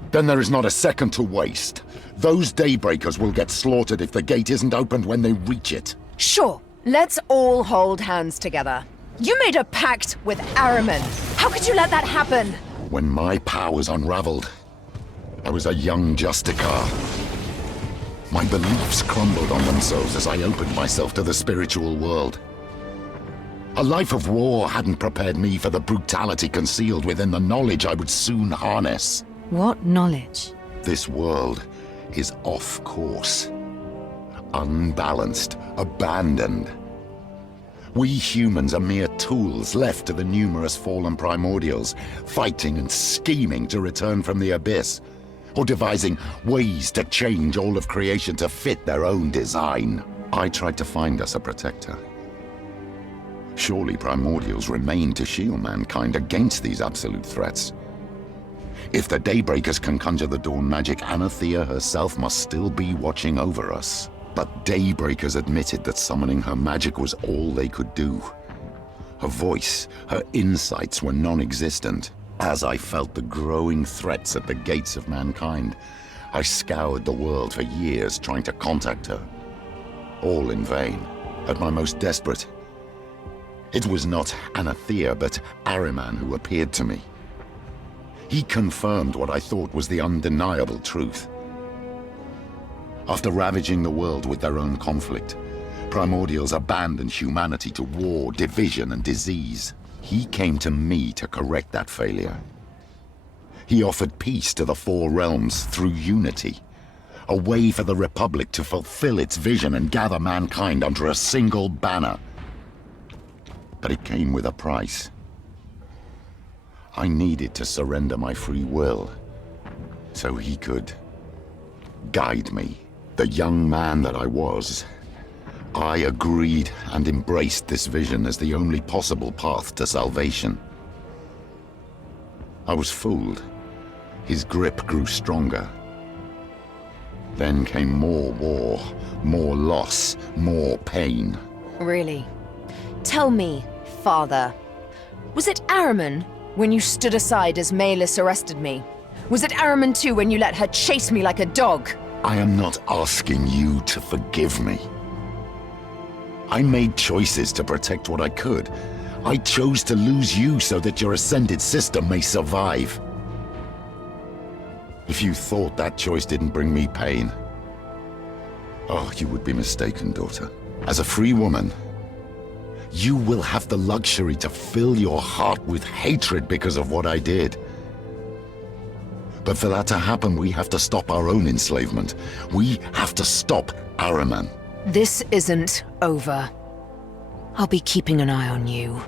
Then there is not a second to waste. Those Daybreakers will get slaughtered if the gate isn't opened when they reach it. Sure, let's all hold hands together. You made a pact with Ahriman. How could you let that happen? When my powers unraveled, I was a young Justicar. My beliefs crumbled on themselves as I opened myself to the spiritual world. A life of war hadn't prepared me for the brutality concealed within the knowledge I would soon harness. What knowledge? This world is off course. Unbalanced, abandoned. We humans are mere tools left to the numerous fallen primordials, fighting and scheming to return from the abyss, or devising ways to change all of creation to fit their own design. I tried to find us a protector. Surely primordials remain to shield mankind against these absolute threats. If the Daybreakers can conjure the dawn magic, Anathea herself must still be watching over us. But Daybreakers admitted that summoning her magic was all they could do. Her voice, her insights were non-existent. As I felt the growing threats at the gates of mankind, I scoured the world for years trying to contact her. All in vain. At my most desperate, it was not Anathea, but Ahriman who appeared to me. He confirmed what I thought was the undeniable truth. After ravaging the world with their own conflict, primordials abandoned humanity to war, division, and disease. He came to me to correct that failure. He offered peace to the four realms through unity, a way for the Republic to fulfill its vision and gather mankind under a single banner. But it came with a price. I needed to surrender my free will, so he could guide me. The young man that I was, I agreed and embraced this vision as the only possible path to salvation. I was fooled. His grip grew stronger. Then came more war, more loss, more pain. Really? Tell me, Father, was it Ahriman When you stood aside as Maelys arrested me? Was it Araman too when you let her chase me like a dog? I am not asking you to forgive me. I made choices to protect what I could. I chose to lose you so that your ascended sister may survive. If you thought that choice didn't bring me pain, oh, you would be mistaken, daughter. As a free woman, you will have the luxury to fill your heart with hatred because of what I did. But for that to happen, we have to stop our own enslavement. We have to stop Araman. This isn't over. I'll be keeping an eye on you.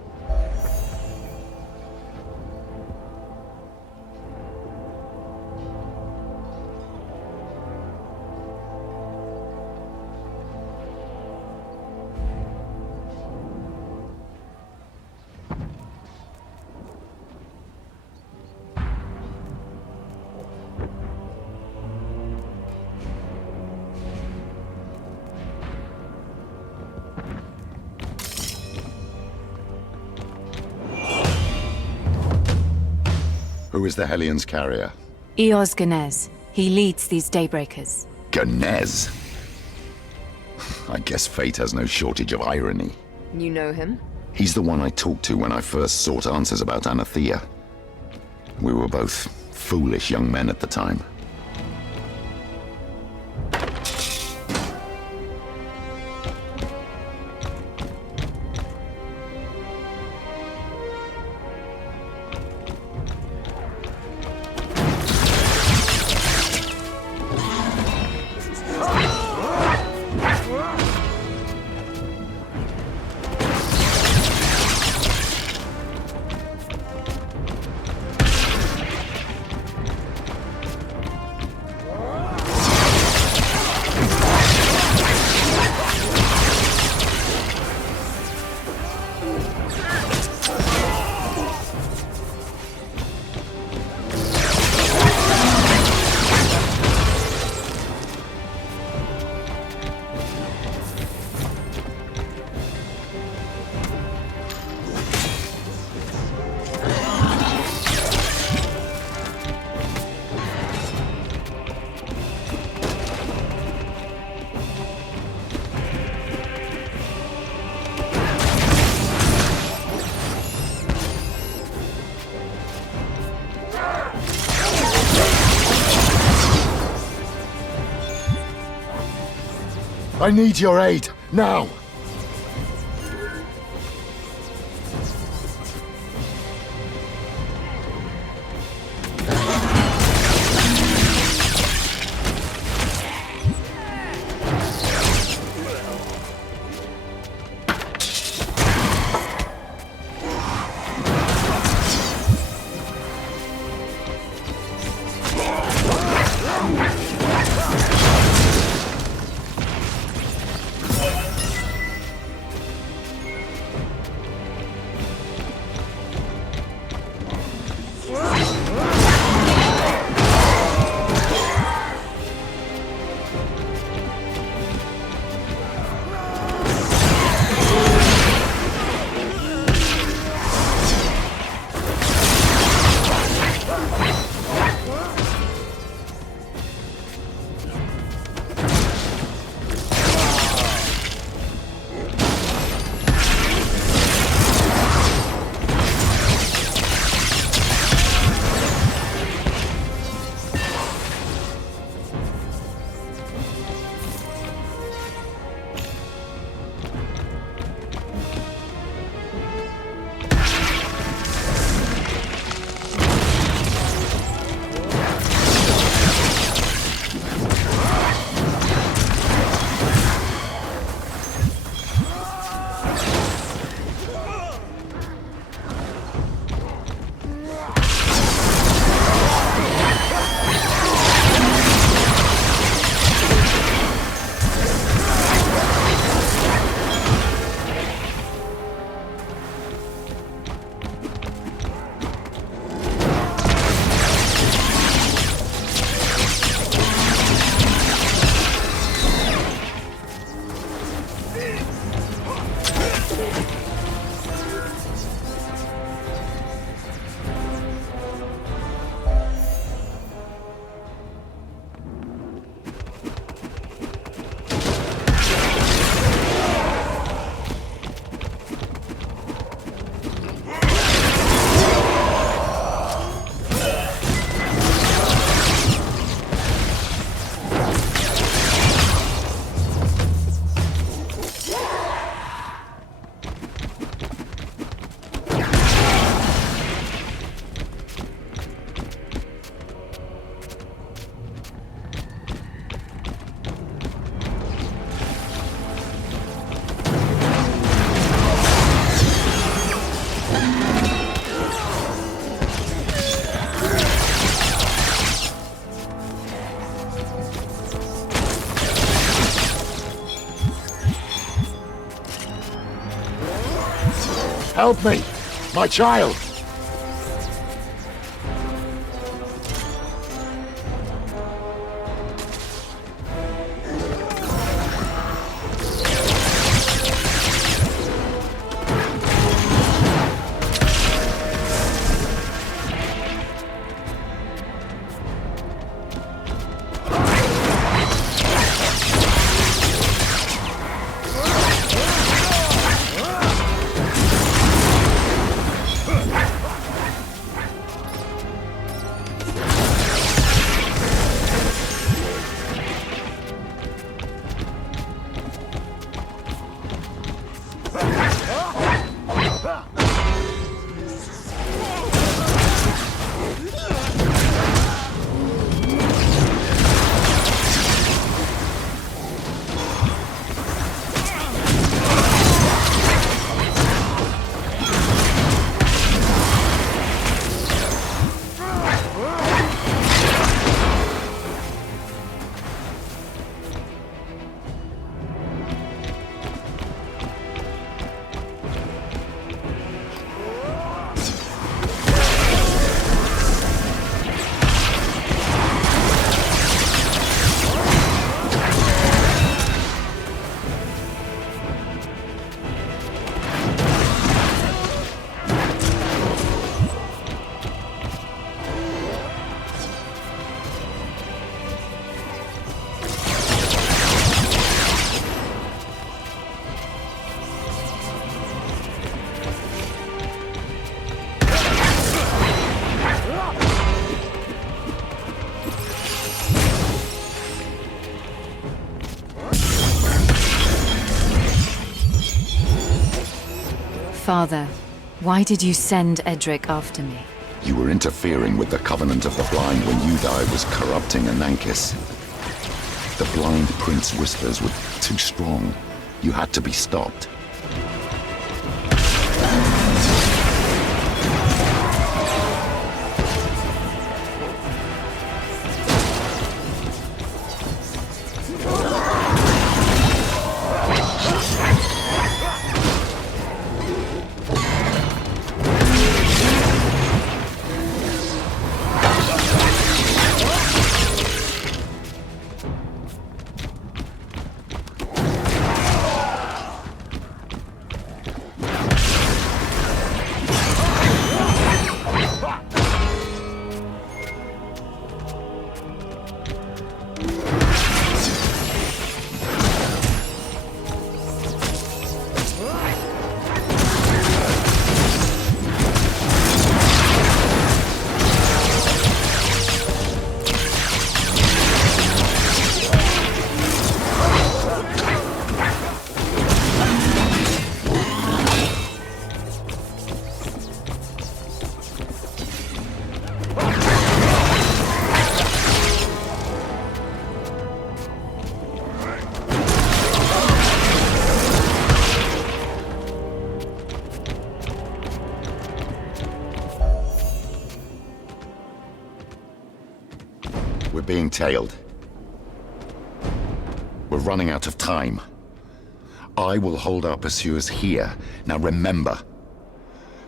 Who is the Hellion's carrier? Eos Ganez. He leads these Daybreakers. Ganez? I guess fate has no shortage of irony. You know him? He's the one I talked to when I first sought answers about Anathea. We were both foolish young men at the time. I need your aid, now! Help me! My child! Father, why did you send Edric after me? You were interfering with the Covenant of the Blind when Udai was corrupting Anankis. The Blind Prince whispers were too strong. You had to be stopped. We're being tailed. We're running out of time. I will hold our pursuers here. Now remember,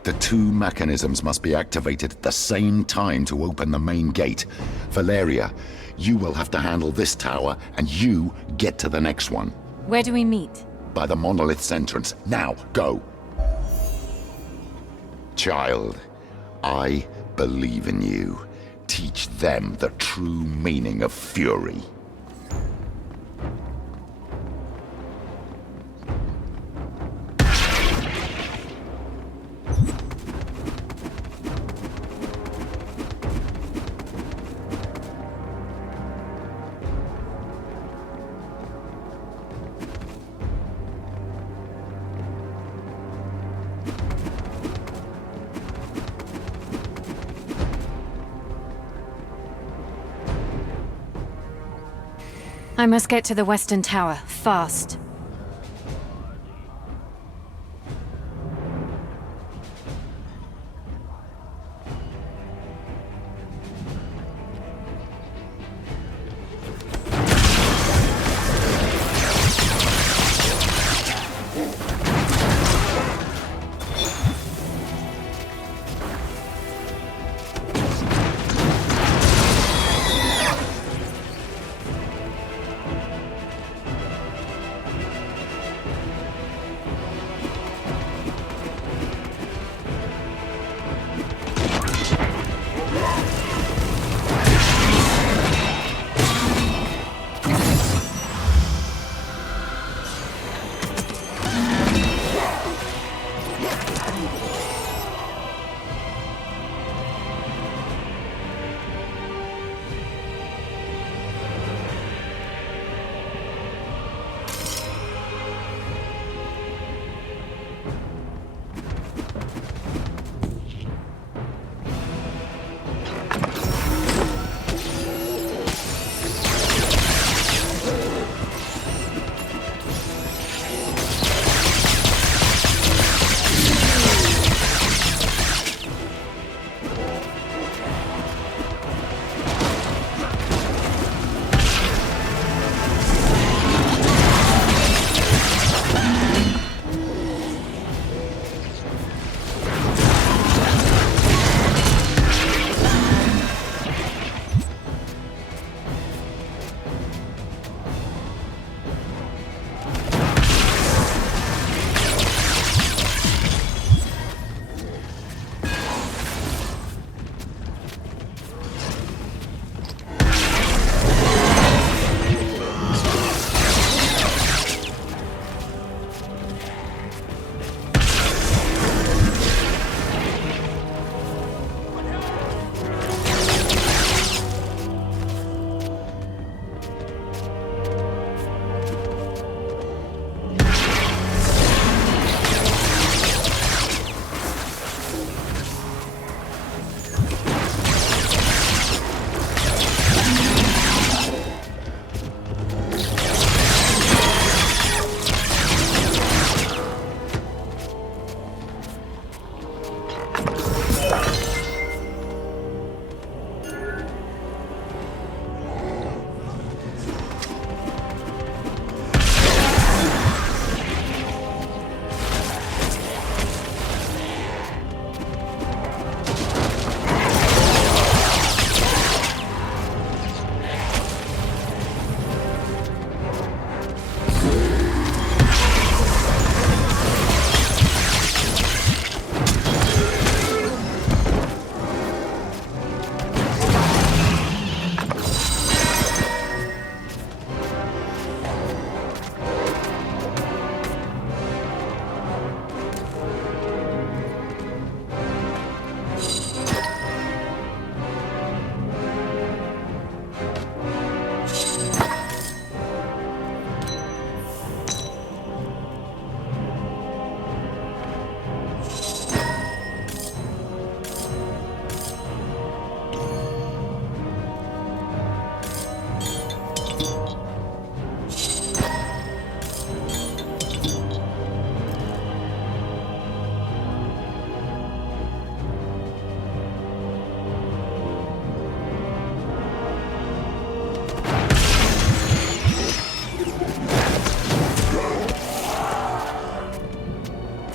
the two mechanisms must be activated at the same time to open the main gate. Valeria, you will have to handle this tower, and you get to the next one. Where do we meet? By the monolith's entrance. Now, go! Child, I believe in you. Teach them the true meaning of fury. I must get to the Western Tower, fast.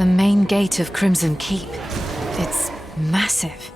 main gate of Crimson Keep. It's massive.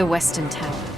The Western Tower.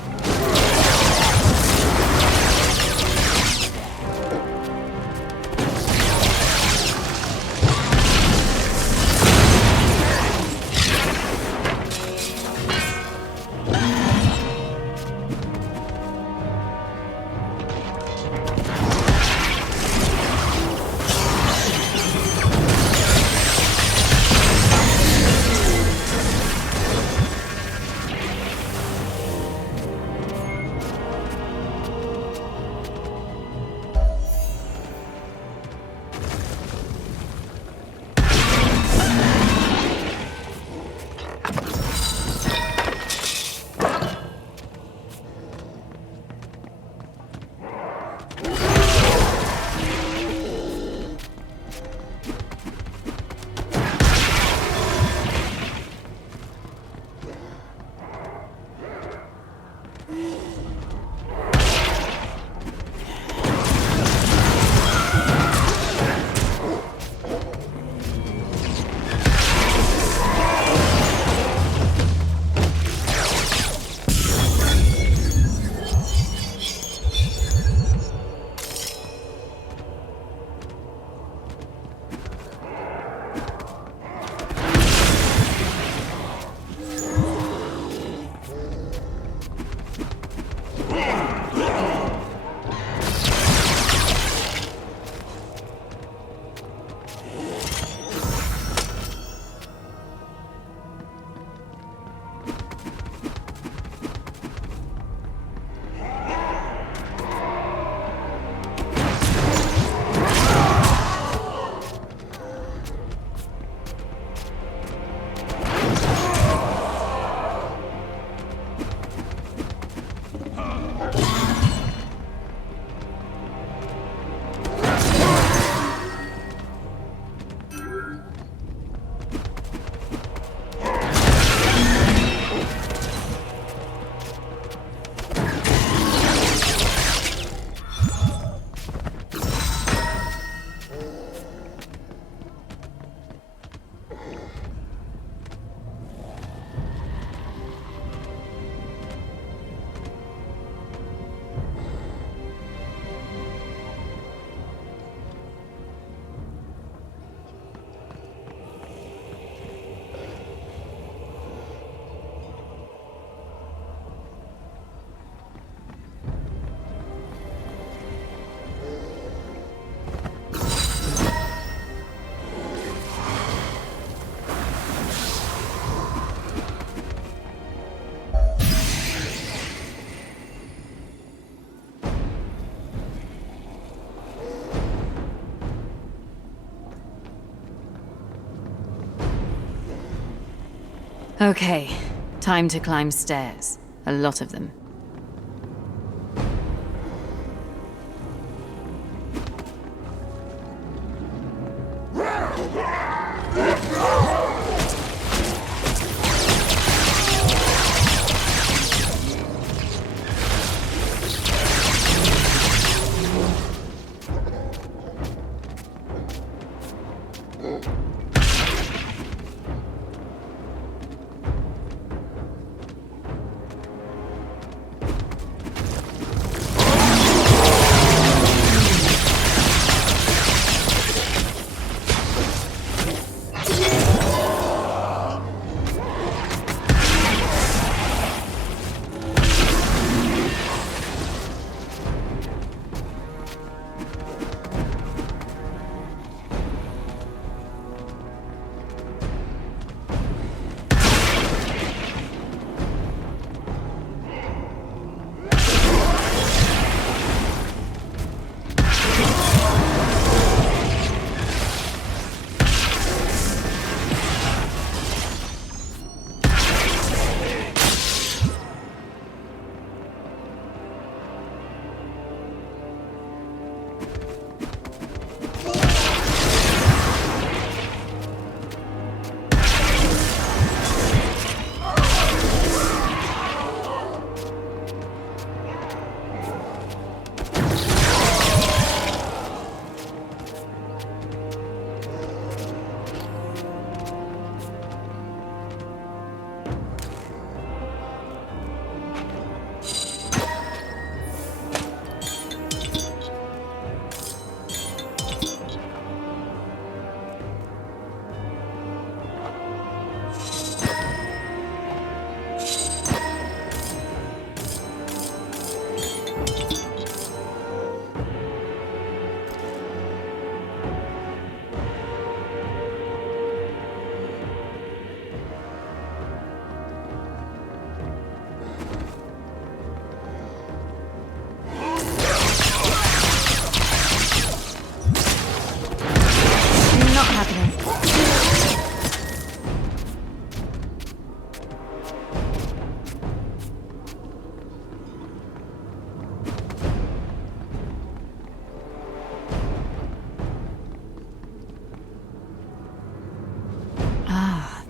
Okay, time to climb stairs. A lot of them.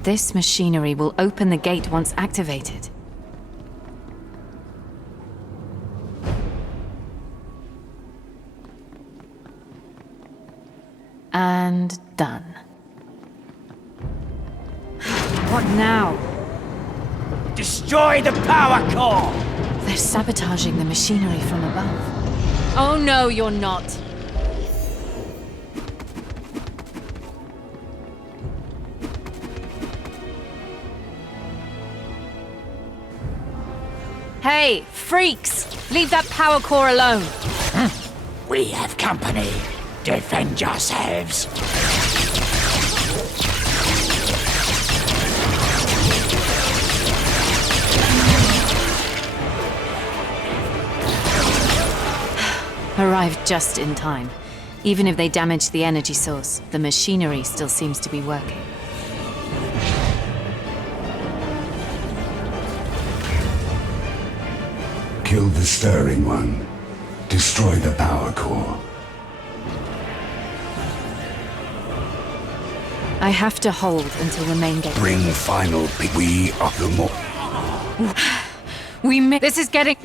This machinery will open the gate once activated. And done. What now? Destroy the power core! They're sabotaging the machinery from above. Oh no, you're not. Hey, freaks! Leave that power core alone! We have company. Defend yourselves. Arrived just in time. Even if they damage the energy source, the machinery still seems to be working. Kill the stirring one. Destroy the power core. I have to hold until the main gate. Bring final pick. We are the more. This is getting...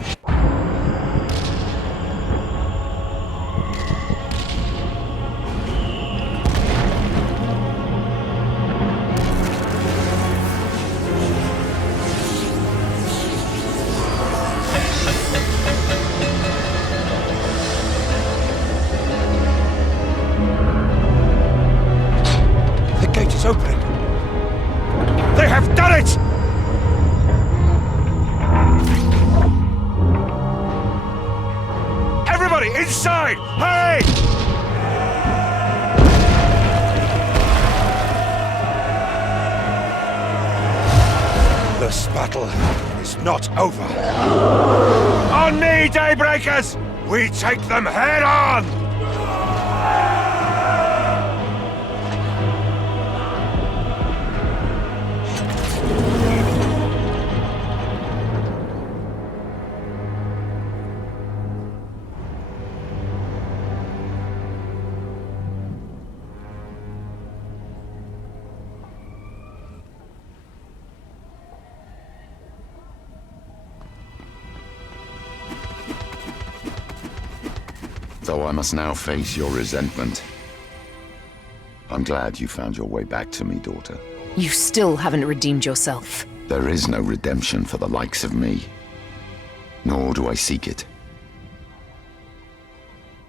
Opening. They have done it! Everybody inside! Hurry! This battle is not over. On me, Daybreakers! We take them head on! Though I must now face your resentment. I'm glad you found your way back to me, daughter. You still haven't redeemed yourself. There is no redemption for the likes of me. Nor do I seek it.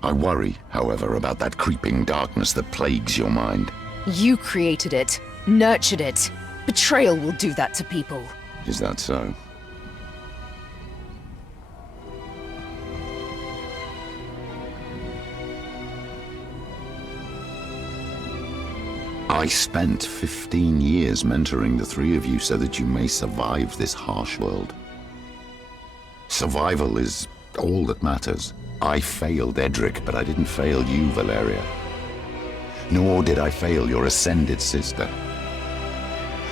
I worry, however, about that creeping darkness that plagues your mind. You created it, nurtured it. Betrayal will do that to people. Is that so? I spent 15 years mentoring the three of you so that you may survive this harsh world. Survival is all that matters. I failed Edric, but I didn't fail you, Valeria. Nor did I fail your ascended sister.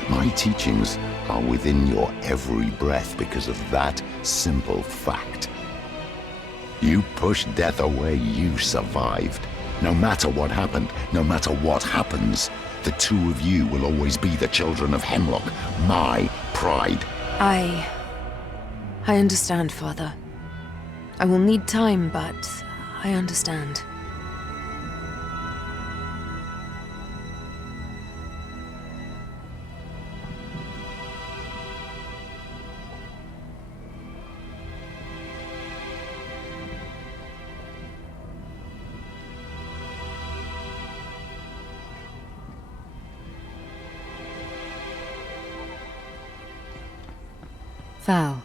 My teachings are within your every breath because of that simple fact. You pushed death away, you survived. No matter what happened, no matter what happens, the two of you will always be the children of Hemlock, my pride. I understand, Father. I will need time, but I understand. Val,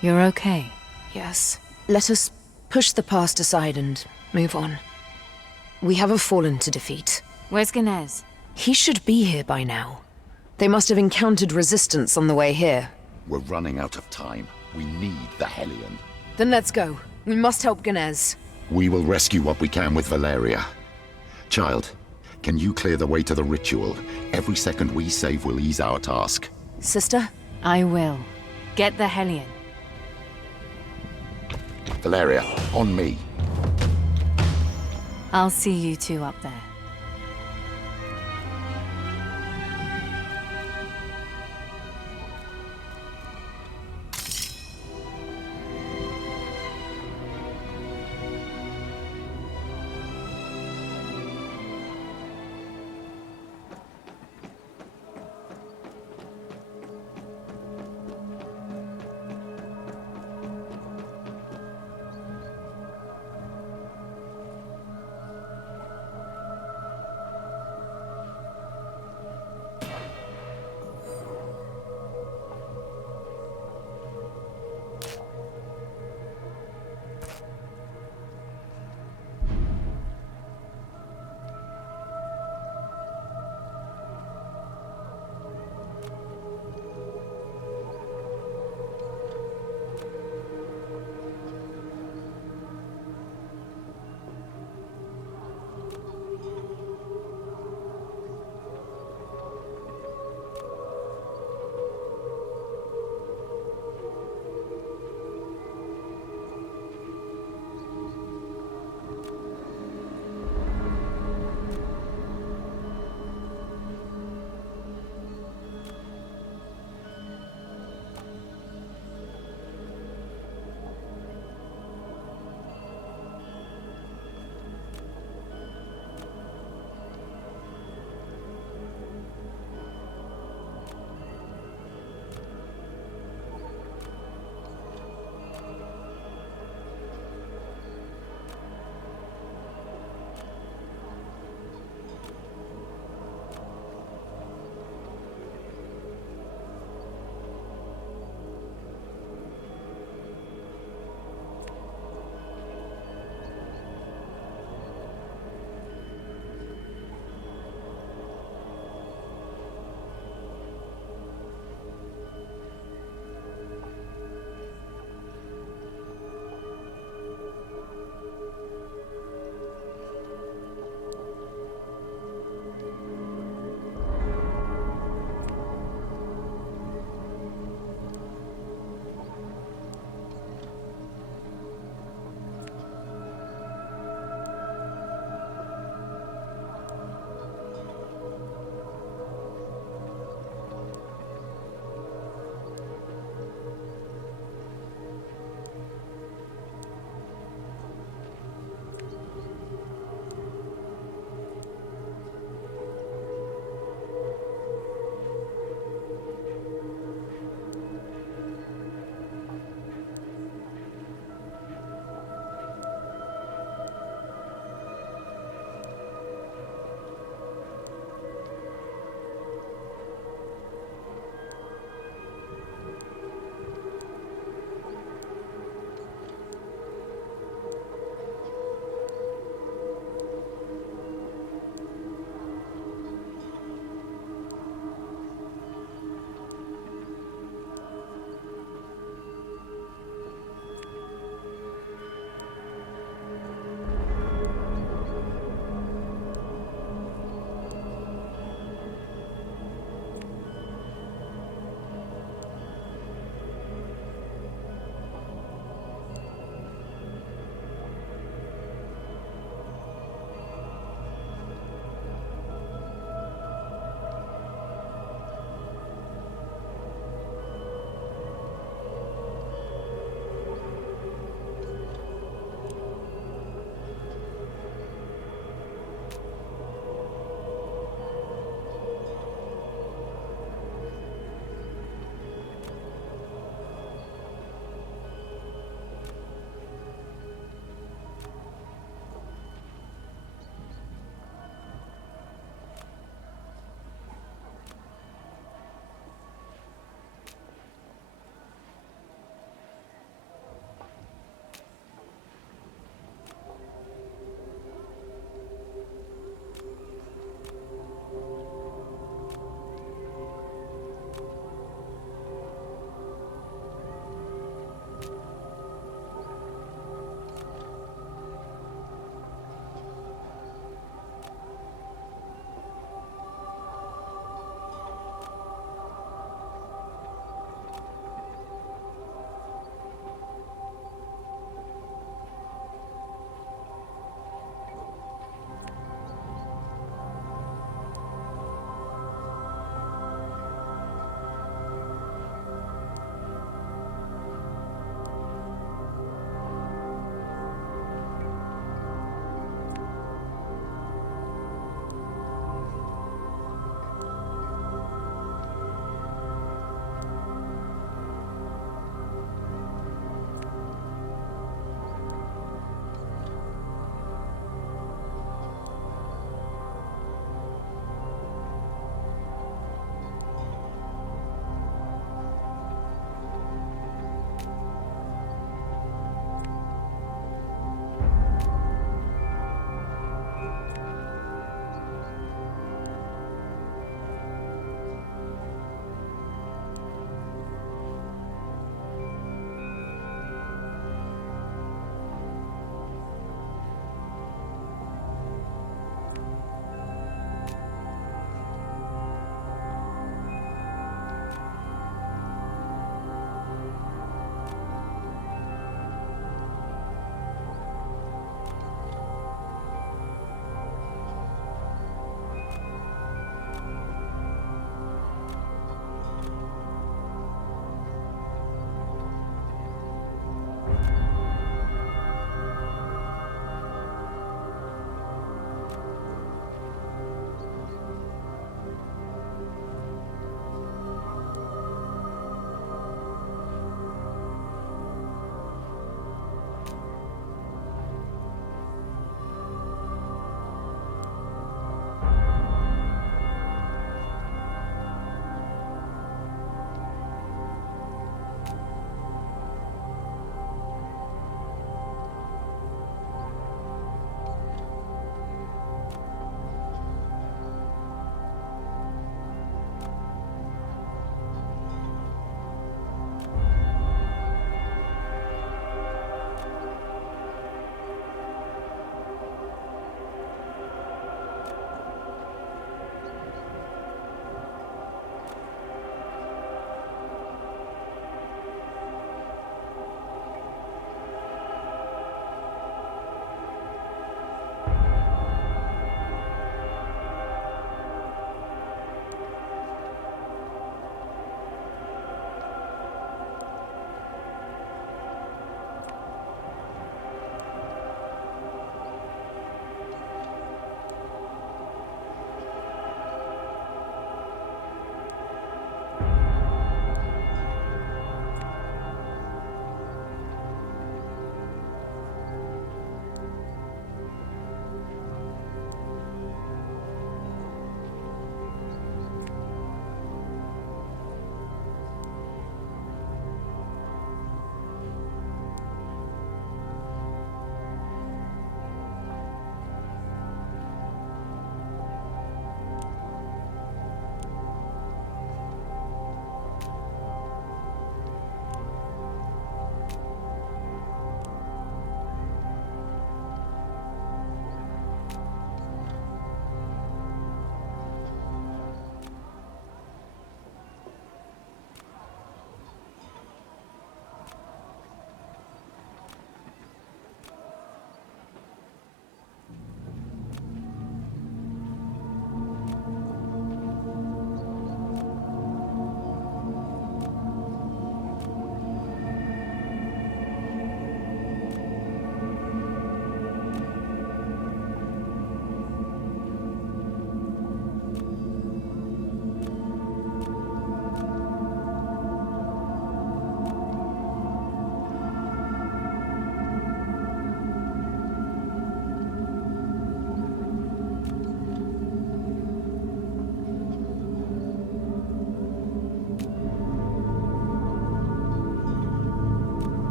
you're okay? Yes. Let us push the past aside and move on. We have a Fallen to defeat. Where's Ganez? He should be here by now. They must have encountered resistance on the way here. We're running out of time. We need the Hellion. Then let's go. We must help Ganez. We will rescue what we can with Valeria. Child, can you clear the way to the ritual? Every second we save will ease our task. Sister? I will. Get the Hellion. Valeria, on me. I'll see you two up there.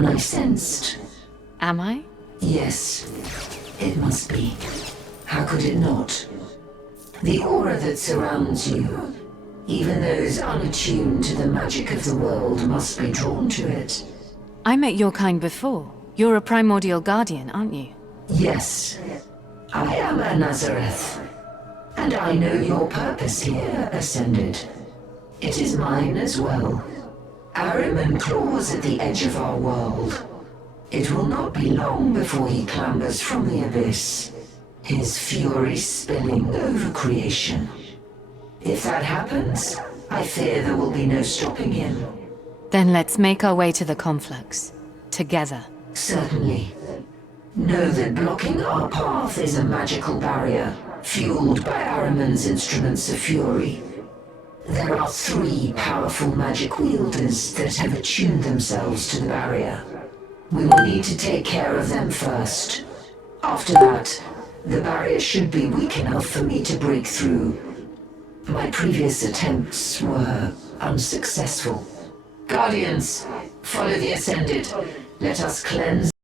one I sensed. Am I? Yes, it must be. How could it not? The aura that surrounds you, even those unattuned to the magic of the world must be drawn to it. I met your kind before. You're a primordial guardian, aren't you? Yes, I am a Nazareth. And I know your purpose here, Ascended. It is mine as well. Ahriman claws at the edge of our world. It will not be long before he clambers from the abyss, his fury spilling over creation. If that happens, I fear there will be no stopping him. Then let's make our way to the conflux. Together. Certainly. Know that blocking our path is a magical barrier, fueled by Ahriman's instruments of fury. There are 3 powerful magic wielders that have attuned themselves to the barrier. We will need to take care of them first. After that, the barrier should be weak enough for me to break through. My previous attempts were unsuccessful. Guardians, follow the Ascended. Let us cleanse